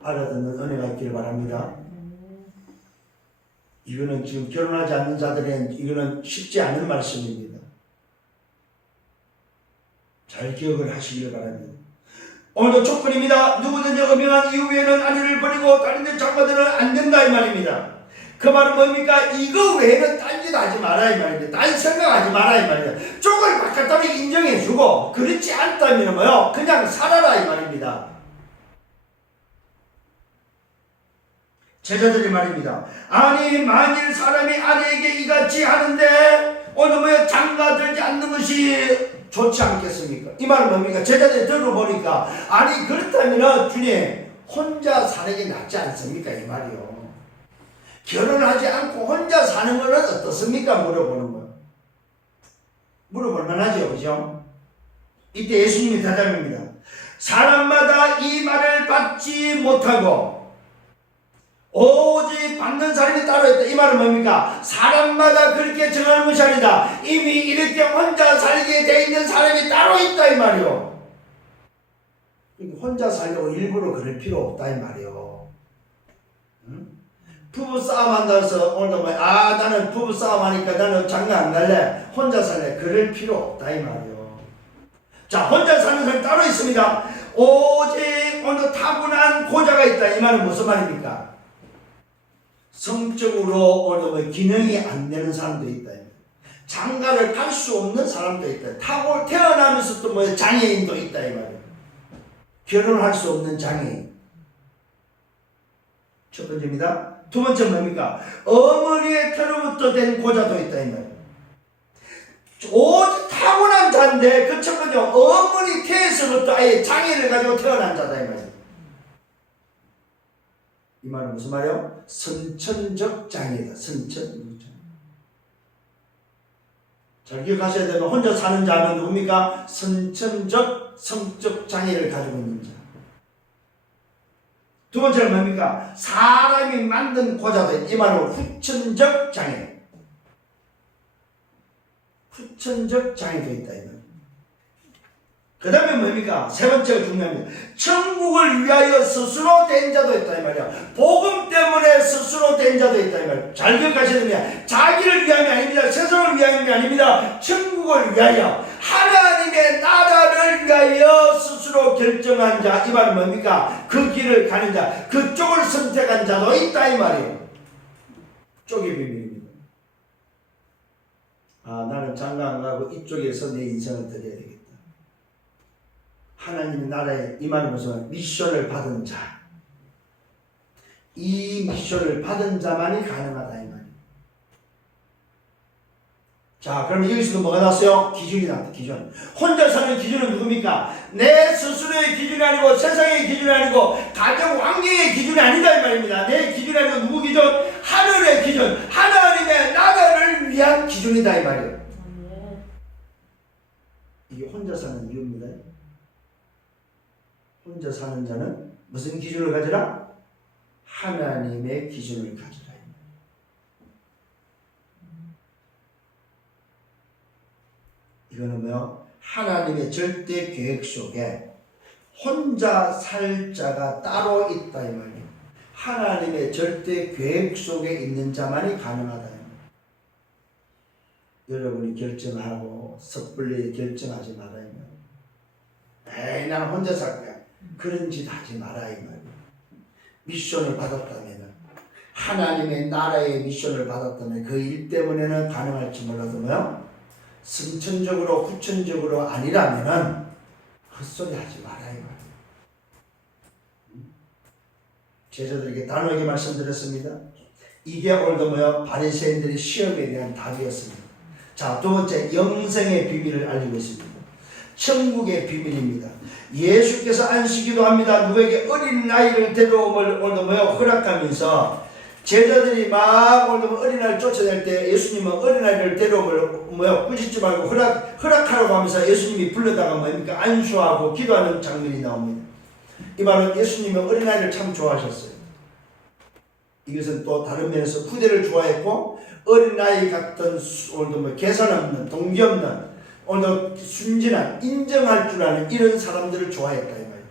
알아듣는 은혜가 있기를 바랍니다. 이거는 지금 결혼하지 않는 자들은 이거는 쉽지 않은 말씀입니다. 잘 기억을 하시길 바랍니다. 오늘도 촉분입니다. 누구든지 음행한 이후에는 아내를 버리고 다른 데 장가들은 안 된다 이 말입니다. 그 말은 뭡니까? 이거 외에는 딴짓 하지 마라 이 말입니다. 딴 생각하지 마라 이 말입니다. 쪽을 바꿨다면 인정해주고 그렇지 않다면 뭐요? 그냥 살아라 이 말입니다. 제자들이 말입니다. 아니 만일 사람이 아내에게 이같이 하는데 오늘 왜 장가들지 않는 것이 좋지 않겠습니까? 이 말은 뭡니까? 제자들이 들어보니까 아니 그렇다면 주님 혼자 사는 게 낫지 않습니까? 이 말이요. 결혼하지 않고 혼자 사는 것은 어떻습니까? 물어보는 거예요. 물어볼 만하죠, 그죠? 이때 예수님이 대답입니다. 사람마다 이 말을 받지 못하고 오직 받는 사람이 따로 있다. 이 말은 뭡니까? 사람마다 그렇게 정하는 것이 아니다. 이미 이렇게 혼자 살게 돼 있는 사람이 따로 있다 이 말이요. 혼자 살려고 일부러 그럴 필요 없다 이 말이요. 응? 부부 싸움 한다고 해서 오늘도 나는 부부 싸움 하니까 나는 장가 안 갈래. 혼자 살래. 그럴 필요 없다 이 말이요. 자, 혼자 사는 사람이 따로 있습니다. 오직 오늘 타고난 고자가 있다. 이 말은 무슨 말입니까? 성적으로 오늘 기능이 안 되는 사람도 있다. 장가를 갈 수 없는 사람도 있다. 태어나면서 또 장애인도 있다 이 말이에요. 결혼할 수 없는 장애인. 첫 번째입니다. 두 번째 뭡니까? 어머니의 태로부터 된 고자도 있다 이 말이에요. 오직 타고난 자인데 그 첫 번째 어머니 태에서부터 아예 장애를 가지고 태어난 자다 이 말이에요. 이 말은 무슨 말이에요? 선천적 장애다. 선천적 장애. 잘 기억하셔야 되면 혼자 사는 자는 누굽니까? 선천적 성적 장애를 가지고 있는 자. 두 번째는 뭡니까? 사람이 만든 고자도 이 말은 후천적 장애. 후천적 장애도 있다 이 말. 그 다음에 뭡니까? 세 번째가 중요합니다. 천국을 위하여 스스로 된 자도 있다 이 말이야. 복음 때문에 스스로 된 자도 있다 이 말이야. 잘 기억하셔야 됩니다. 자기를 위함이 아닙니다. 세상을 위함이 아닙니다. 천국을 위하여 하나님의 나라를 위하여 스스로 결정한 자. 이 말은 뭡니까? 그 길을 가는 자, 그쪽을 선택한 자도 있다 이 말이에요. 쪽의 비밀입니다. 아, 나는 장가 안 가고 이쪽에서 내 인생을 드려야 되겠다. 하나님의 나라에 임하는 것은 미션을 받은 자, 이 미션을 받은 자만이 가능하다 이 말이에요. 자, 그러면 여기서도 뭐가 나왔어요? 기준이 나왔다. 기준. 혼자 사는 기준은 누굽니까? 내 스스로의 기준이 아니고 세상의 기준이 아니고 가정 환경의 기준이 아니다 이 말입니다. 내 기준이 아니고 누구 기준? 하늘의 기준, 하나님의 나라를 위한 기준이다 이 말이에요. 이게 혼자 사는 이유입니다. 혼자 사는 자는 무슨 기준을 가지라? 하나님의 기준을 가지라. 이거는 뭐요? 하나님의 절대 계획 속에 혼자 살 자가 따로 있다 이 말이에요. 하나님의 절대 계획 속에 있는 자만이 가능하다 이 말이에요. 여러분이 결정하고 섣불리 결정하지 마라 이 말이에요. 에이, 나는 혼자 살 거야. 그런 짓 하지 마라 이 말이에요. 미션을 받았다면, 하나님의 나라의 미션을 받았다면 그 일 때문에는 가능할지 몰라도 뭐요? 선천적으로 후천적으로 아니라면은 헛소리 하지 마라 이 말이에요. 제자들에게 단호하게 말씀드렸습니다. 이게 오늘도 뭐요? 바리새인들의 시험에 대한 답이었습니다. 자, 두 번째, 영생의 비밀을 알리고 있습니다. 천국의 비밀입니다. 예수께서 안식기도 합니다. 누구에게 어린아이를 데려옴을 오늘도 뭐요? 허락하면서 제자들이 막 오늘도 어린아이를 쫓아낼 때 예수님은 어린아이를 데려옴을 뭐요? 꾸짖지 말고 허락하라고 하면서 예수님이 불러다가 뭡니까? 안수하고 기도하는 장면이 나옵니다. 이 말은 예수님은 어린아이를 참 좋아하셨어요. 이것은 또 다른 면에서 후대를 좋아했고 어린아이 같은 오늘도 뭐 계산 없는 동기 없는 오늘도 순진한 인정할 줄 아는 이런 사람들을 좋아했다 이 말이에요.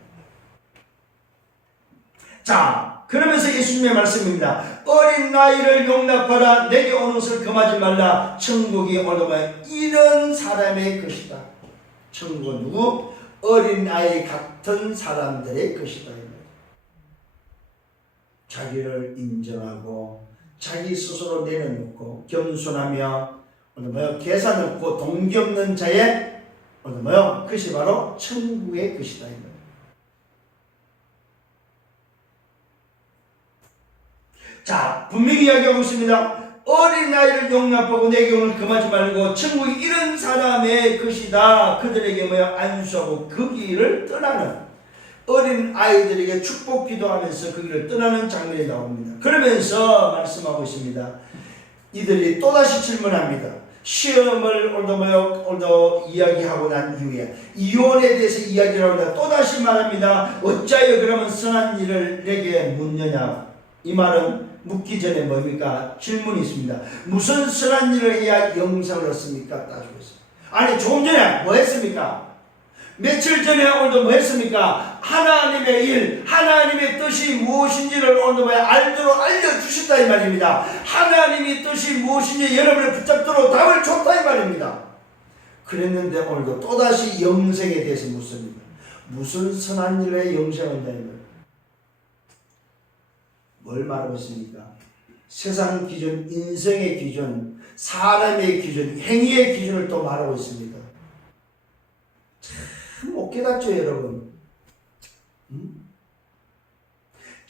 자, 그러면서 예수님의 말씀입니다. 어린 나이를 용납하라. 내게 오는 것을 금하지 말라. 천국이 오늘은 이런 사람의 것이다. 천국은 누구? 어린 아이 같은 사람들의 것이다. 자기를 인정하고 자기 스스로 내려놓고 겸손하며 계산 없고 동기 없는 자의 그것이 바로 천국의 것이다. 자, 분명히 이야기하고 있습니다. 어린아이를 용납하고 내게 오늘 금하지 말고 천국이 이런 사람의 것이다. 그들에게 안수하고 그 길을 떠나는 어린 아이들에게 축복 기도하면서 그 길을 떠나는 장면이 나옵니다. 그러면서 말씀하고 있습니다. 이들이 또다시 질문합니다. 시험을 오늘도 이야기하고 난 이후에 이혼에 대해서 이야기를 합니다. 또다시 말합니다. 어찌하여 그러면 선한 일을 내게 묻느냐. 이 말은 묻기 전에 뭡니까? 질문이 있습니다. 무슨 선한 일을 해야 영생을 얻습니까? 따지고 있습니다. 아니 조금 전에 뭐 했습니까? 며칠 전에 오늘도 뭐 했습니까? 하나님의 일, 하나님의 뜻이 무엇인지를 오늘도 알도록 알려주셨다 이 말입니다. 하나님의 뜻이 무엇인지 여러분을 붙잡도록 답을 줬다 이 말입니다. 그랬는데 오늘도 또다시 영생에 대해서 묻습니다. 무슨 선한 일에 영생을 얻냐 이 말. 뭘 말하고 있습니까? 세상 기준, 인생의 기준, 사람의 기준, 행위의 기준을 또 말하고 있습니다. 못 깨닫죠 여러분.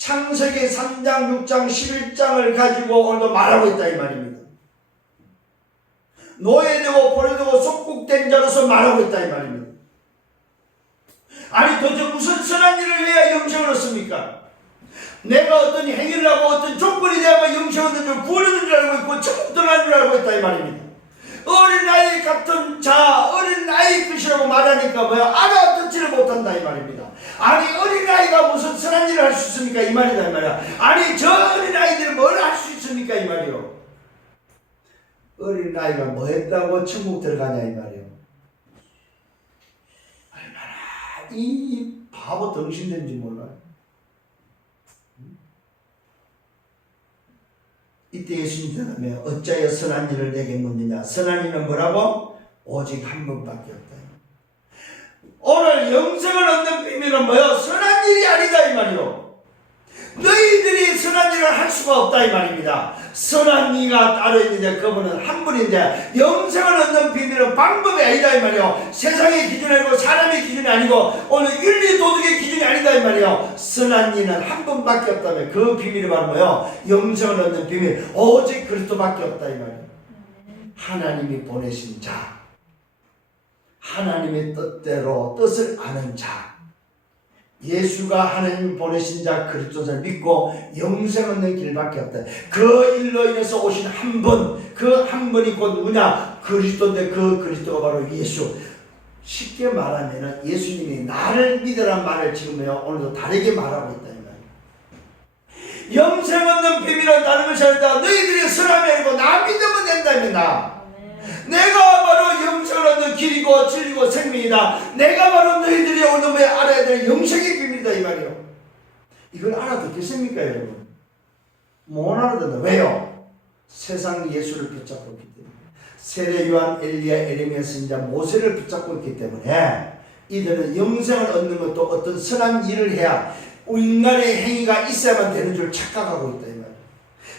창세기 3장, 6장, 11장을 가지고 오늘도 말하고 있다 이 말입니다. 노예되고 버려되고 속국된 자로서 말하고 있다 이 말입니다. 아니 도대체 무슨 선한 일을 해야 영생을 얻습니까? 내가 어떤 행위를 하고 어떤 조건이 되어야 영생을 얻는 줄 구원을 얻는 줄 알고 있고 천국 들어가는 줄 알고 있다 이 말입니다. 어린아이 같은 자, 어린아이 것이라고 말하니까 뭐야? 알아듣지를 못한다 이 말입니다. 아니 어린아이가 무슨 선한 일을 할 수 있습니까? 이 말이다 이 말이야. 아니 저 어린아이들이 뭘 할 수 있습니까? 이 말이요. 어린아이가 뭐 했다고 천국 들어가냐 이 말이요. 얼마나 이 바보 덩신된지 몰라요. 이때 예수님 대답하며 어찌하여 선한 일을 내게 묻느냐. 선한 일은 뭐라고? 오직 한 번밖에 없다. 오늘 영생을 얻는 비밀은 뭐요? 선한 일이 아니다 이 말이요. 너희들이 선한 일을 할 수가 없다 이 말입니다. 선한 이가 따로 있는데 그분은 한 분인데 영생을 얻는 비밀은 방법이 아니다 이 말이요. 세상의 기준이 아니고 사람의 기준이 아니고 오늘 윤리 도덕의 기준이 아니다 이 말이요. 선한 이는 한 분밖에 없다며 그 비밀이 바로 뭐요? 영생을 얻는 비밀 오직 그리스도밖에 없다 이 말이요. 하나님이 보내신 자, 하나님의 뜻대로 뜻을 아는 자, 예수가 하나님 보내신 자 그리스도를 믿고 영생 얻는 길밖에 없다. 그 일로 인해서 오신 한 분, 그 한 분이 곧 누구냐? 그리스도인데 그 그리스도가 바로 예수. 쉽게 말하면 예수님이 나를 믿으란 말을 지금요 오늘도 다르게 말하고 있다 이 말이에요. 영생 얻는 비밀은 다른 것이 아니다. 너희들이 선함이 아니고 나 믿으면 된다입니다. 내가 바로 영생을 얻는 길이고 진리고 생명이다. 내가 바로 너희들이 오늘 왜 알아야 될 영생의 비밀이다 이 말이에요. 이걸 알아듣겠습니까 여러분? 못 알아듣는다. 왜요? 세상 예수를 붙잡고 있기 때문에. 세례 요한, 엘리야, 에레미야 선지자, 모세를 붙잡고 있기 때문에 이들은 영생을 얻는 것도 어떤 선한 일을 해야 인간의 행위가 있어야만 되는 줄 착각하고 있다 이 말이에요.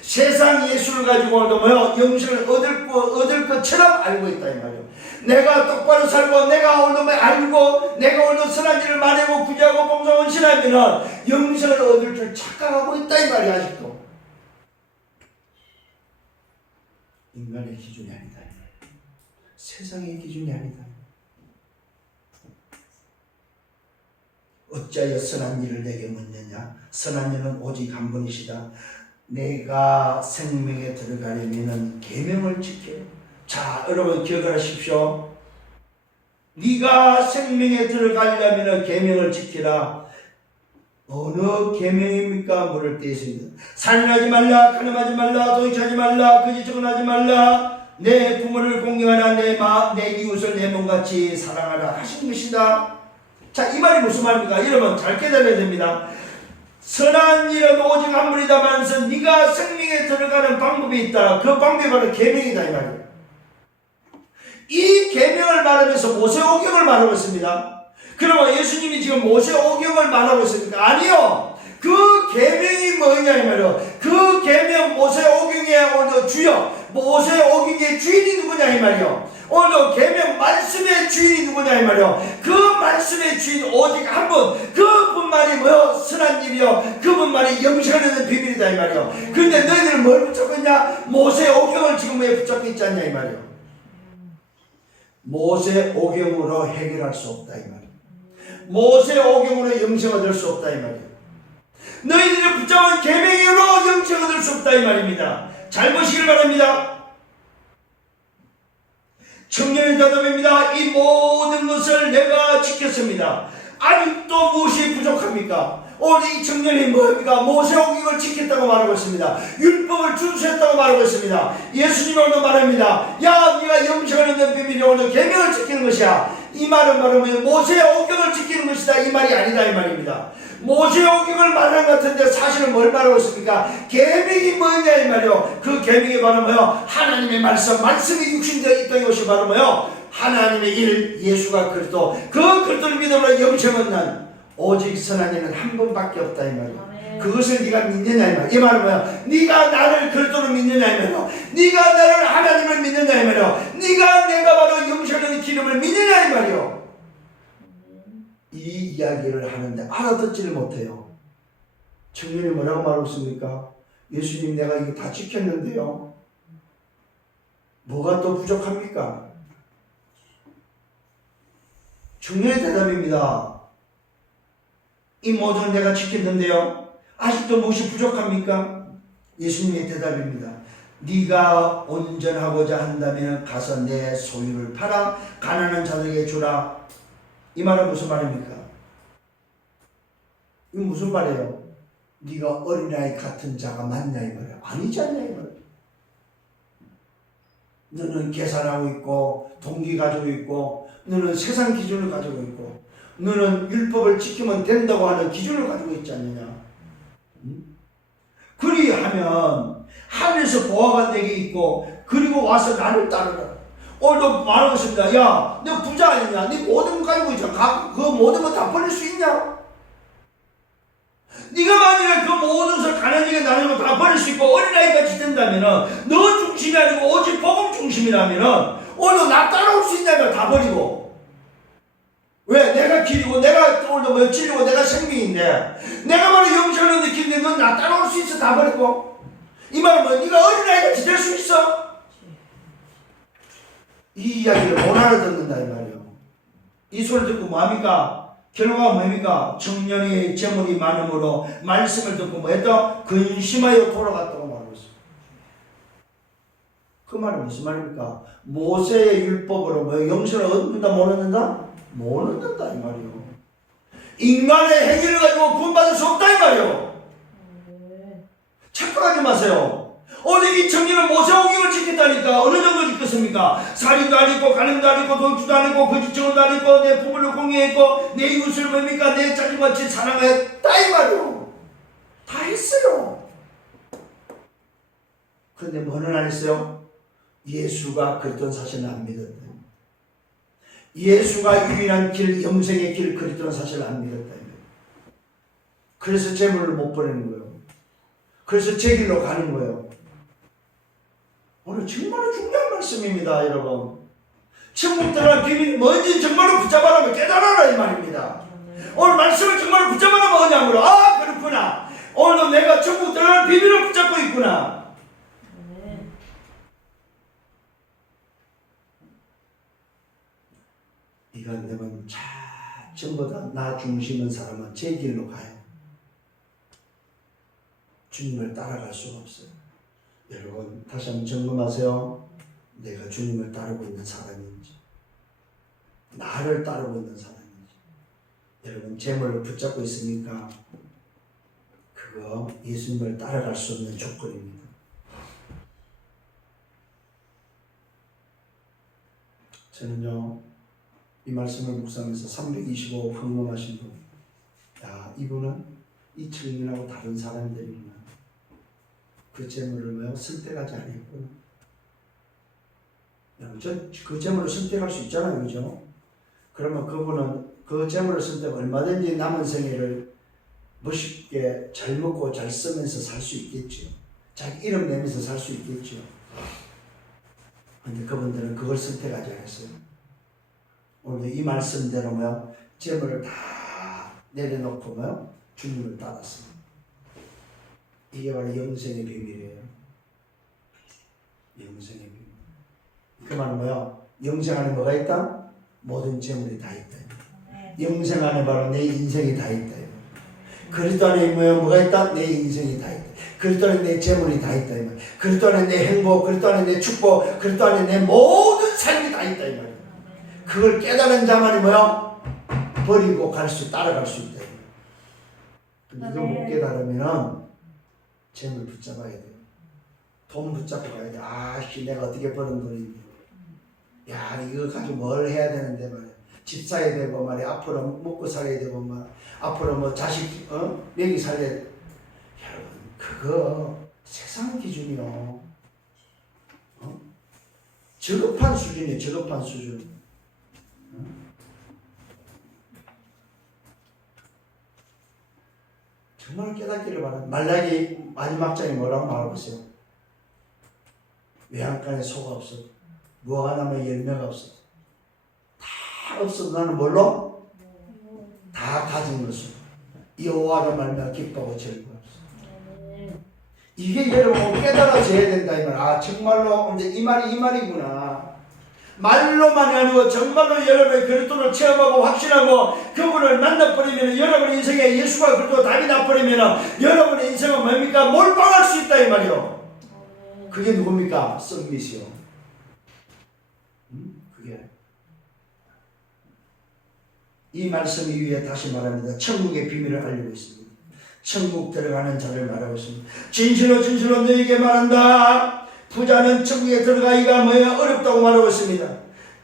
세상 예수를 가지고 오늘도 뭐요? 영생을 얻을 것처럼 알고 있다 이 말이에요. 내가 똑바로 살고 내가 오늘 뭐 알고 내가 오늘 선한 일을 말하고 구제하고 봉사하고 신하면은 영생을 얻을 줄 착각하고 있다 이 말이야. 아직도 인간의 기준이 아니다. 세상의 기준이 아니다. 어찌하여 선한 일을 내게 묻느냐? 선한 일은 오직 한 분이시다. 내가 생명에 들어가려면 계명을 지켜. 자, 여러분 기억을 하십시오. 네가 생명에 들어가려면 계명을 지키라. 어느 계명입니까? 물을 때 있습니다. 살인하지 말라, 간음하지 말라, 도둑질하지 말라, 거짓증언 하지 말라, 내 부모를 공경하라, 내 이웃을 내 몸같이 사랑하라 하신 것이다. 자, 이 말이 무슨 말입니까? 여러분 잘 깨달아야 됩니다. 선한 일은 오직 한 분이다만서 네가 생명에 들어가는 방법이 있다. 그 방법이 바로 계명이다 이 말이에요. 이 계명을 말하면서 모세오경을 말하고 있습니다. 그러면 예수님이 지금 모세오경을 말하고 있습니까? 아니요. 그 계명이 뭐냐 이 말이에요. 그 계명 모세오경의 오늘도 주역, 모세오경의 주인이 누구냐 이 말이에요. 오늘도 계명 말씀의 주인이 누구냐 이 말이에요. 그 말씀의 주인 오직 한 분, 그분만이 뭐요? 선한 일이요. 그분만이 영생을 얻는 비밀이다 이 말이에요. 그런데 너희들은 뭘 붙잡고 있냐? 모세오경을 지금 왜 붙잡고 있지 않냐 이 말이에요. 모세오경으로 해결할 수 없다 이 말이에요. 모세오경으로 영생을 얻을 수 없다 이 말이에요. 너희들이 붙잡은 계명으로 영생을 얻을 수 없다 이 말입니다. 잘 보시길 바랍니다. 청년의 대답입니다. 이 모든 것을 내가 지켰습니다. 아직도 무엇이 부족합니까? 오늘 이 청년이 뭡니까? 모세오경을 지켰다고 말하고 있습니다. 율법을 준수했다고 말하고 있습니다. 예수님이 오늘 말합니다. 야, 네가 영생을 얻는 비밀이 오늘 계명을 지키는 것이야. 이 말은 말하면 모세오경을 지키는 것이다 이 말이 아니다 이 말입니다. 모세오경을 말하는 것 같은데 사실은 뭘 말하고 있습니까? 계명이 뭐냐 이 말이요. 그 계명이 바로 뭐요? 하나님의 말씀이 육신되어 이 땅에 오신 바로 뭐요? 하나님의 일, 예수가 그리스도, 그 그리스도를 믿음으로 영생 얻는 오직 선한 이는 한 분밖에 없다 이 말이에요. 그것을 네가 믿느냐 이 말이에요. 이 말은 뭐야? 네가 나를 그리스도로 믿느냐 이 말이에요. 네가 나를 하나님을 믿느냐 이 말이에요. 네가 내가 바로 영생 얻는 기름을 믿느냐 이 말이에요. 이 이야기를 하는데 알아듣지를 못해요. 청년이 뭐라고 말하고 있습니까? 예수님, 내가 이거 다 지켰는데요. 뭐가 또 부족합니까? 청년의 대답입니다. 이 모든 내가 지켰는데요. 아직도 무엇이 부족합니까? 예수님의 대답입니다. 네가 온전하고자 한다면 가서 내 소유를 팔아 가난한 자들에게 주라. 이 말은 무슨 말입니까? 이거 무슨 말이에요? 네가 어린아이 같은 자가 맞냐 이 말이야. 아니지 않냐 이 말이야. 너는 계산하고 있고 동기 가지고 있고 너는 세상 기준을 가지고 있고 너는 율법을 지키면 된다고 하는 기준을 가지고 있지 않느냐. 그리하면 하늘에서 보아가 내게 있고 그리고 와서 나를 따르라. 오늘도 말하고 있습니다. 야, 너 부자 아니냐? 네 모든 거 가지고 있잖아. 그 모든 거 다 버릴 수 있냐? 네가 만약에 그 모든 것을 가난하게 나누는 거 다 버릴 수 있고 어린아이같이 된다면은 너 중심이 아니고 오직 복음 중심이라면은 오늘 나 따라올 수 있냐면 다 버리고. 왜? 내가 길이고 내가 오늘도 뭐 진리고 내가 생명인데 내가 바로 영생하는 길인데 넌 나 따라올 수 있어? 다 버리고. 이 말은 뭐 네가 어린아이같이 될 수 있어? 이 이야기를 못 알아듣는다 이 말이에요. 이 소리 듣고 뭐합니까? 결과가 뭡니까? 청년이 재물이 많음으로 말씀을 듣고 뭐했다? 근심하여 돌아갔다고 말하고 있습니다. 그 말은 무슨 말입니까? 모세의 율법으로 뭐 영생을 얻는다 못 얻는다? 못 얻는다 이 말이에요. 인간의 행위를 가지고 구원받을 수 없다 이 말이에요. 착각하지 마세요. 오늘 이 청년은 모세오경을 지켰다니까 어느 정도 지켰습니까? 살인도 안 했고 간음도 안 했고 도둑도 안 했고 거짓증언도 안 했고 내 부모를 공경했고 내 이웃을 뭡니까? 내 자식같이 사랑했다 이 말이요. 다 했어요. 그런데 뭐는 안 했어요? 예수가 그랬던 사실을 안 믿었다. 예수가 유일한 길, 영생의 길을 그랬던 사실을 안 믿었다. 그래서 재물을 못 버리는 거예요. 그래서 제 길로 가는 거예요. 오늘 정말로 중요한 말씀입니다, 여러분. 천국 들어갈 비밀 뭔지 정말로 붙잡아라면 깨달아라 이 말입니다. 오늘 말씀을 정말로 붙잡아라 뭐냐고요. 아 그렇구나. 오늘도 내가 천국 들어갈 비밀을 붙잡고 있구나. 이가 안 되면 전부 다 나 중심인 사람은 제 길로 가요. 주님을 따라갈 수가 없어요. 여러분 다시 한번 점검하세요. 내가 주님을 따르고 있는 사람인지 나를 따르고 있는 사람인지. 여러분 재물을 붙잡고 있으니까 그거 예수님을 따라갈 수 없는 조건입니다. 저는요 이 말씀을 묵상해서 325 황금하신 분, 야 이분은 이 청년하고 다른 사람들이구나. 그 재물을 선택하지 않았구나. 그 재물을 선택할 수 있잖아요, 그죠? 그러면 그분은 그 재물을 선택 얼마든지 남은 생애를 멋있게 잘 먹고 잘 쓰면서 살 수 있겠죠. 자기 이름 내면서 살 수 있겠죠. 그런데 그분들은 그걸 선택하지 않았어요. 오늘 이 말씀대로 재물을 다 내려놓고 주님을 따랐습니다. 이게 바로 영생의 비밀이에요. 영생의 비밀. 그 말은 뭐야? 영생 안에 뭐가 있다? 모든 재물이 다 있다. 영생 안에 바로 내 인생이 다 있다. 그리스도 안에 뭐가 있다? 내 인생이 다 있다. 그리스도 안에 내 재물이 다 있다. 그리스도 안에 내 행복, 그리스도 안에 내 축복, 그리스도 안에 내 모든 삶이 다 있다. 이 말이야. 그걸 깨달은 자만이 뭐야? 버리고 따라갈 수 있다. 근데 이거 못 깨달으면 재물 붙잡아야 돼요. 돈 붙잡고 가야 돼. 아씨 내가 어떻게 버는 돈인데. 야 이거 가지고 뭘 해야 되는데 말이야. 집 사야 되고 말이야. 앞으로 먹고 살아야 되고 말. 앞으로 자식 먹이 살아야 돼. 여러분 그거 세상 기준이요. 저급한 수준이에요. 저급한 수준. 정말 깨닫기를 바랍니다. 말라기 마지막 장에 뭐라고 말해보세요. 외양간에 소가 없어. 무화과 나무에 열매가 없어. 다 없어도 나는 뭘로? 다 가진 것으로 여호와로 말미암아 기뻐하고 즐거워하소. 이게 여러분 깨달아져야 된다 이 말. 아 정말로 이제 이 말이 이 말이구나. 말로만이 아니고 정말로 여러분의 그리스도를 체험하고 확신하고 그분을 만나버리면 여러분의 인생에 예수가 그리스도 답이 나버리면 여러분의 인생은 뭡니까? 몰빵할 수 있다 이 말이요. 그게 누굽니까? 썸밋이요. 그게 이 말씀 이후에 다시 말합니다. 천국의 비밀을 알리고 있습니다. 천국 들어가는 자를 말하고 있습니다. 진실로 진실로 너에게 말한다. 부자는 천국에 들어가기가 뭐야 어렵다고 말하고 있습니다.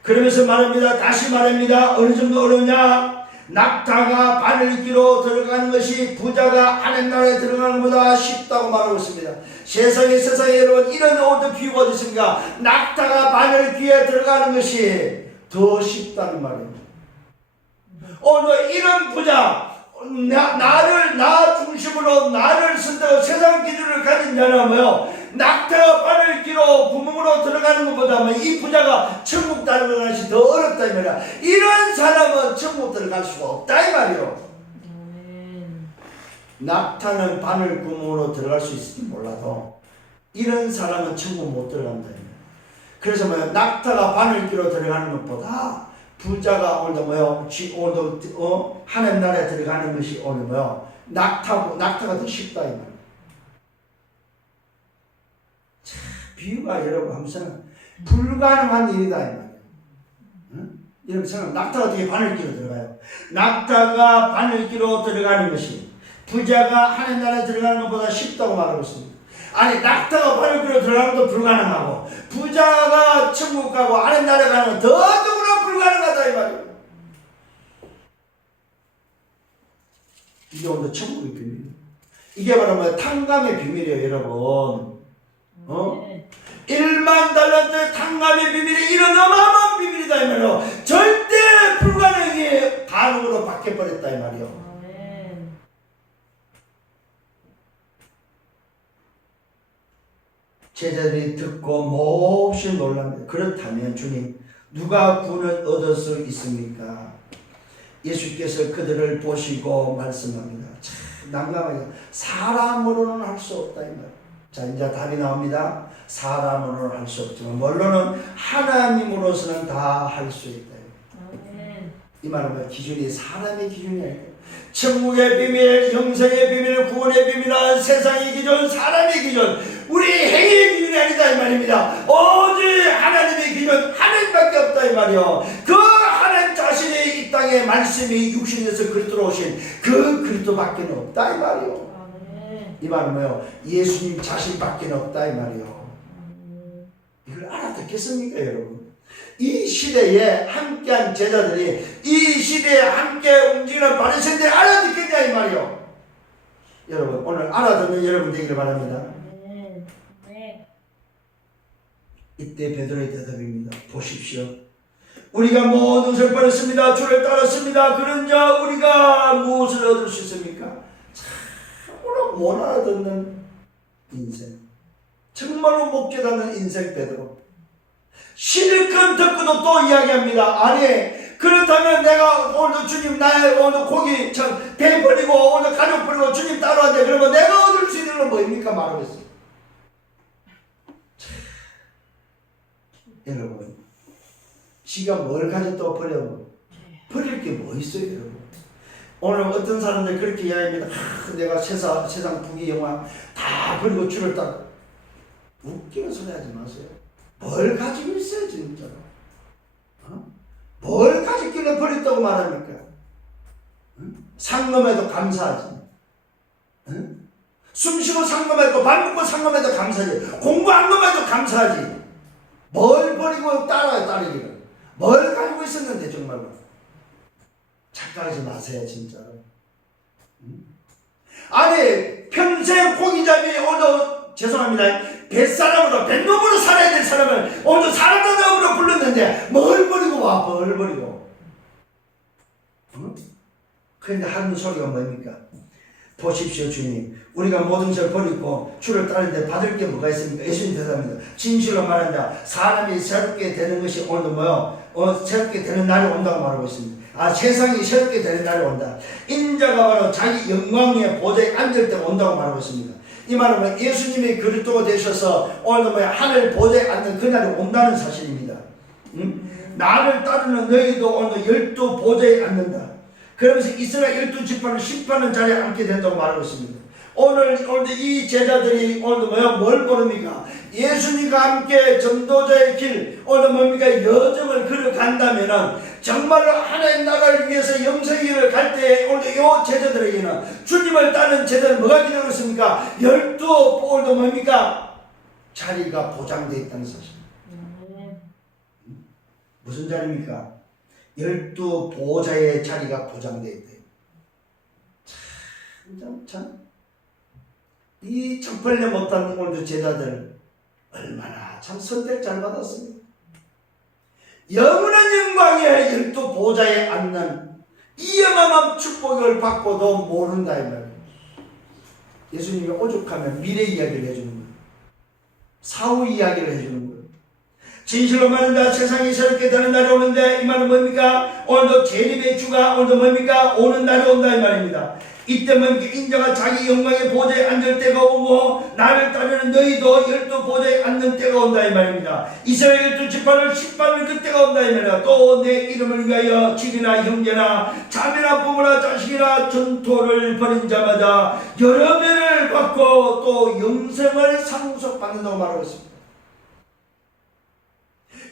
그러면서 말합니다. 다시 말합니다. 어느 정도 어려우냐? 낙타가 바늘 끼로 들어가는 것이 부자가 하늘나라에 들어가는 것보다 쉽다고 말하고 있습니다. 세상에 여러분 이런 어떤 비유가 어디 있습니까? 낙타가 바늘 귀에 들어가는 것이 더 쉽다는 말이에요. 오늘 이런 부자 나 중심으로 나를 선택하고 세상 기준을 가진 자는 뭐요? 낙타가 바늘 끼로 구멍으로 들어가는 것보다 이 부자가 천국 들어가는 것이 더 어렵다 이 말이야. 이런 사람은 천국 들어갈 수가 없다 이 말이요. 낙타는 바늘 구멍으로 들어갈 수 있을지 몰라도 이런 사람은 천국 못 들어간다 이 말이야. 그래서 뭐야? 낙타가 바늘 끼로 들어가는 것보다 부자가 오늘 뭐요? 오늘 하늘나라에 들어가는 것이 오늘 뭐요? 낙타가 더 쉽다 이 말. 비유가 여러분 항상 불가능한 일이다 이 말이에요. 응? 여러분 생각 낙타가 어떻게 바늘기로 들어가요? 낙타가 바늘기로 들어가는 것이 부자가 하늘나라에 들어가는 것보다 쉽다고 말하고 있습니다. 아니 낙타가 바늘기로 들어가는 것도 불가능하고 부자가 천국 가고 하늘나라에 가는 건 더더구나 불가능하다 이 말이에요. 이게 오늘 천국의 비밀이에요. 이게 바로 뭐 탕감의 비밀이에요 여러분. 1만 달란트 탕감의 비밀이 이런 어마어마한 비밀이다 이 말이요. 절대 불가능이 가능으로 바뀌어버렸다 이 말이요. 제자들이 듣고 몹시 놀랍니다. 그렇다면 주님 누가 구원을 얻을 수 있습니까? 예수께서 그들을 보시고 말씀합니다. 참 난감하게 사람으로는 할 수 없다 이 말. 자 이제 답이 나옵니다. 사람으로는 할 수 없지만 뭘로는 하나님으로서는 다 할 수 있다. 이 말은 기준이 사람의 기준이 아니고 천국의 비밀, 영생의 비밀, 구원의 비밀은 세상의 기준, 사람의 기준, 우리 행위의 기준이 아니다 이 말입니다. 오직 하나님의 기준 하나님밖에 없다 이 말이요. 그 하나님 자신이 이 땅에 말씀이 육신에서 그리스도로 오신 그 그리스도밖에 없다 이 말이요. 이 말은 뭐요? 예수님 자신밖에 없다 이 말이요. 이걸 알아듣겠습니까 여러분? 이 시대에 함께한 제자들이 이 시대에 함께 움직이는 바리새인들이 알아듣겠냐 이 말이요. 여러분 오늘 알아듣는 여러분 되기를 바랍니다. 이때 베드로의 대답입니다. 보십시오. 우리가 모든 것을 버렸습니다. 주를 따랐습니다. 그런 자 우리가 무엇을 얻을 수 있습니까? 참으로 못 알아듣는 인생, 정말로 못 깨닫는 인생 베드로. 실컷 듣고도 또 이야기합니다. 아니 그렇다면 내가 오늘 주님 나의 오늘 고기 배 버리고 오늘 가족 버리고 주님 따라왔는데 그러면 내가 얻을 수 있는 건 뭐입니까? 말하고 있어요. 여러분 지가 뭘 가졌다고 버릴 게 뭐 있어요 여러분? 오늘 어떤 사람들 그렇게 이야기합니다. 내가 세상 부귀영화 다 버리고 주를 따라. 웃기는 소리 하지 마세요. 뭘 가지고 있어요 진짜로? 뭘 가졌길래 버렸다고 말합니까? 상금에도 감사하지. 숨쉬고 상금해도 밥 먹고 상금해도 감사하지. 공부한 것만도 감사하지. 뭘 버리고 따르기를. 뭘 가지고 있었는데 정말로. 착각하지 마세요 진짜로. 아니 평생 고기잡이 오늘 죄송합니다. 뱃사람으로 뱃놈으로 살아야 될 사람을 오늘 사람으로 불렀는데 뭘 버리고 와. 뭘 버리고. 그런데 하는 소리가 뭡니까? 보십시오 주님, 우리가 모든 것을 버리고 주를 따르는데 받을 게 뭐가 있습니까? 예수님 대답합니다. 진실로 말한다. 사람이 새롭게 되는 것이 오늘 새롭게 되는 날이 온다고 말하고 있습니다. 세상이 새롭게 되는 날이 온다. 인자가 바로 자기 영광의 보좌에 앉을 때가 온다고 말하고 있습니다. 이 말은 뭐 예수님이 그리스도가 되셔서 오늘도 뭐 하늘 보좌에 앉는 그날이 온다는 사실입니다. 나를 따르는 너희도 오늘도 12 보좌에 앉는다. 그러면서 이스라엘 12지파를 심판하는 자리에 앉게 된다고 말하고 있습니다. 오늘 이 제자들이 오늘도 뭘 모릅니까? 예수님과 함께 전도자의 길, 오늘 뭡니까? 여정을 걸어간다면은 정말로 하나님 나라를 위해서 영생의 길을 갈 때 오늘 이 제자들에게는 주님을 따르는 제자는 뭐가 기다리고 있습니까? 12 오늘도 뭡니까? 자리가 보장되어 있다는 사실. 무슨 자리입니까? 12 보호자의 자리가 보장되어 있다. 참. 이 청팔려 못한 오늘도 제자들 얼마나 참 선택 잘 받았습니다. 영원한 영광의 12 보좌에 앉는 이 어마어마한 축복을 받고도 모른다 이 말이에요. 예수님이 오죽하면 미래 이야기를 해주는 거예요. 사후 이야기를 해주는 거예요. 진실로 말한다. 세상이 새롭게 되는 날이 오는데 이 말은 뭡니까? 오늘도 재림의 주가 오늘도 뭡니까? 오는 날이 온다 이 말입니다. 이때 뭡니까? 인자가 자기 영광의 보좌에 앉을 때가 오고 나를 따르는 너희도 12 보좌에 앉는 때가 온다 이 말입니다. 이스라엘 12지파를 심판을 그때가 온다 이 말이야. 또 내 이름을 위하여 집이나 형제나 자매나 부모나 자식이나 전토를 벌인 자마다 여러 배를 받고 또 영생을 상속받는다고 말하고 있습니다.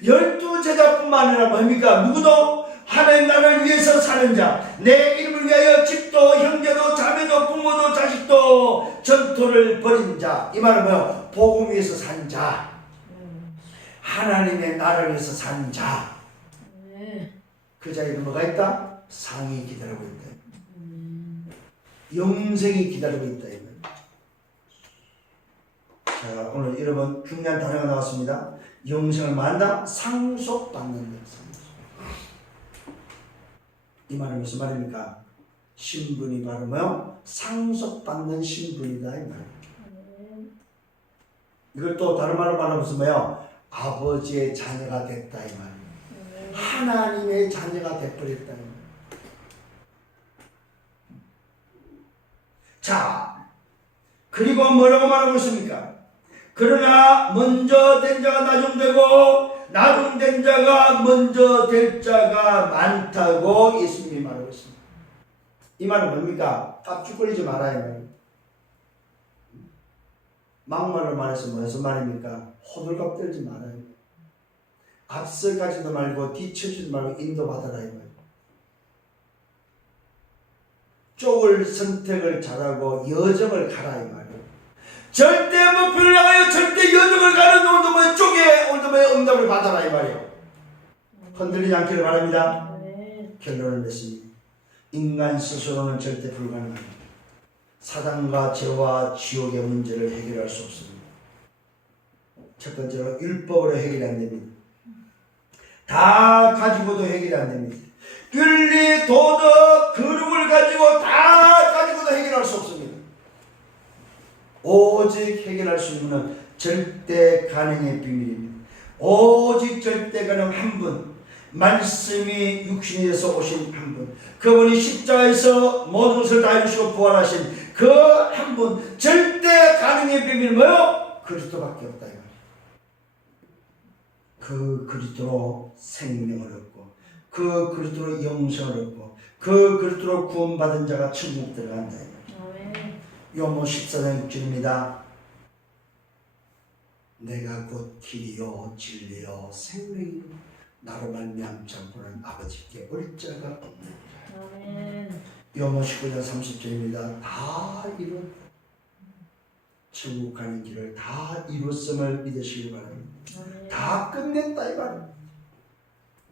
12 제자뿐만 아니라 뭡니까? 누구도 하나님 나라를 위해서 사는 자, 내 이름을 위하여 집도 형제도 자매도 부모도 자식도 전토를 벌인 자, 이 말은 뭐예요? 복음 위해서 산 자, 하나님의 나라를 위해서 산 자, 그 자에게 뭐가 있다? 상이 기다리고 있다. 영생이 기다리고 있다. 자, 오늘 여러분 중요한 단어가 나왔습니다. 영생을 만다 상속받는다. 이 말은 무슨 말입니까? 신분이 바로 뭐요? 상속받는 신분이다 이 말입니다. 이걸 또 다른 말로 말하면 무슨 뭐요? 아버지의 자녀가 됐다 이 말입니다. 하나님의 자녀가 되버렸다 이 말입니다. 자, 그리고 뭐라고 말하고 있습니까? 그러나 먼저 된 자가 나중되고 나중된 자가 먼저 될 자가 많다고 예수님이 말하고 있습니다. 이 말은 뭡니까? 깝죽거리지 말아야 해요. 막말로 말해서 무슨 말입니까? 호들갑 떨지 말아야 해요. 앞서가지도 말고 뒤처지도 말고 인도받아라 이 말이에요. 쪽을 선택을 잘하고 여정을 가라 이 말이에요. 절대 목표를 향하여 절대 여정을 가는 오늘도 뭐 쪽에 오늘도 뭐 응답을 받아라 이 말이에요. 흔들리지 않기를 바랍니다. 결론을 맺습니다. 인간 스스로는 절대 불가능합니다. 사단과 죄와 지옥의 문제를 해결할 수 없습니다. 첫 번째로 율법으로 해결이 안 됩니다. 다 가지고도 해결이 안 됩니다. 윤리, 도덕, 거룩을 가지고 다 가지고도 해결할 수 없습니다. 오직 해결할 수 있는 것은 절대 가능의 비밀입니다. 오직 절대 가능 한 분, 말씀이 육신이 돼서 오신 한 분, 그분이 십자가에서 모든 것을 다 이루시고 부활하신 그 한 분, 절대 가능의 비밀은 뭐요? 그리스도밖에 없다. 그 그리스도로 생명을 얻고 그 그리스도로 영생을 얻고 그 그리스도로 구원받은 자가 천국 들어간다. 요모 14장 6절입니다. 내가 곧 길이요 진리요 생명이요 나로 말미암지 않고는 아버지께 올 자가 없느니라. 요모 19장 30절입니다. 다 이뤘다. 천국 가는 길을 다 이뤘음을 믿으시기 바랍니다. 다 끝냈다 이 말입니다.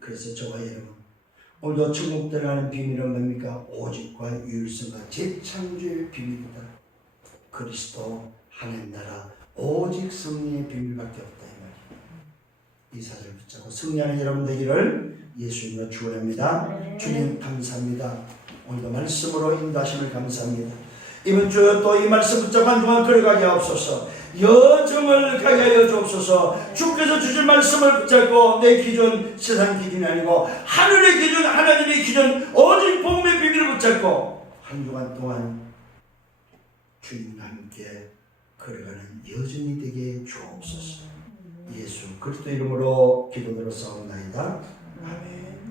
그래서 저와 여러분 오늘도 천국 들어가는 비밀은 뭡니까? 오직과 유일성과 재창조의 비밀이다. 그리스도 하나님 나라 오직 성령의 비밀밖에 없다 이 말입니다. 이 사실을 붙잡고 승리하는 여러분 되기를 예수님으로 축원합니다. 주님 감사합니다. 오늘도 말씀으로 인도하심을 감사합니다. 이번 주 또 이 말씀 붙잡고 한 주간 걸어가게 하옵소서. 여정을 가게 하여 주옵소서. 주께서 주신 말씀을 붙잡고 내 기준 세상 기준이 아니고 하늘의 기준 하나님의 기준 오직 복음의 비밀을 붙잡고 한 주간 동안 주님과 함께 걸어가는 여정이 되게 주옵소서. 예수 그리스도 이름으로 기도드려 싸움나이다. 아멘.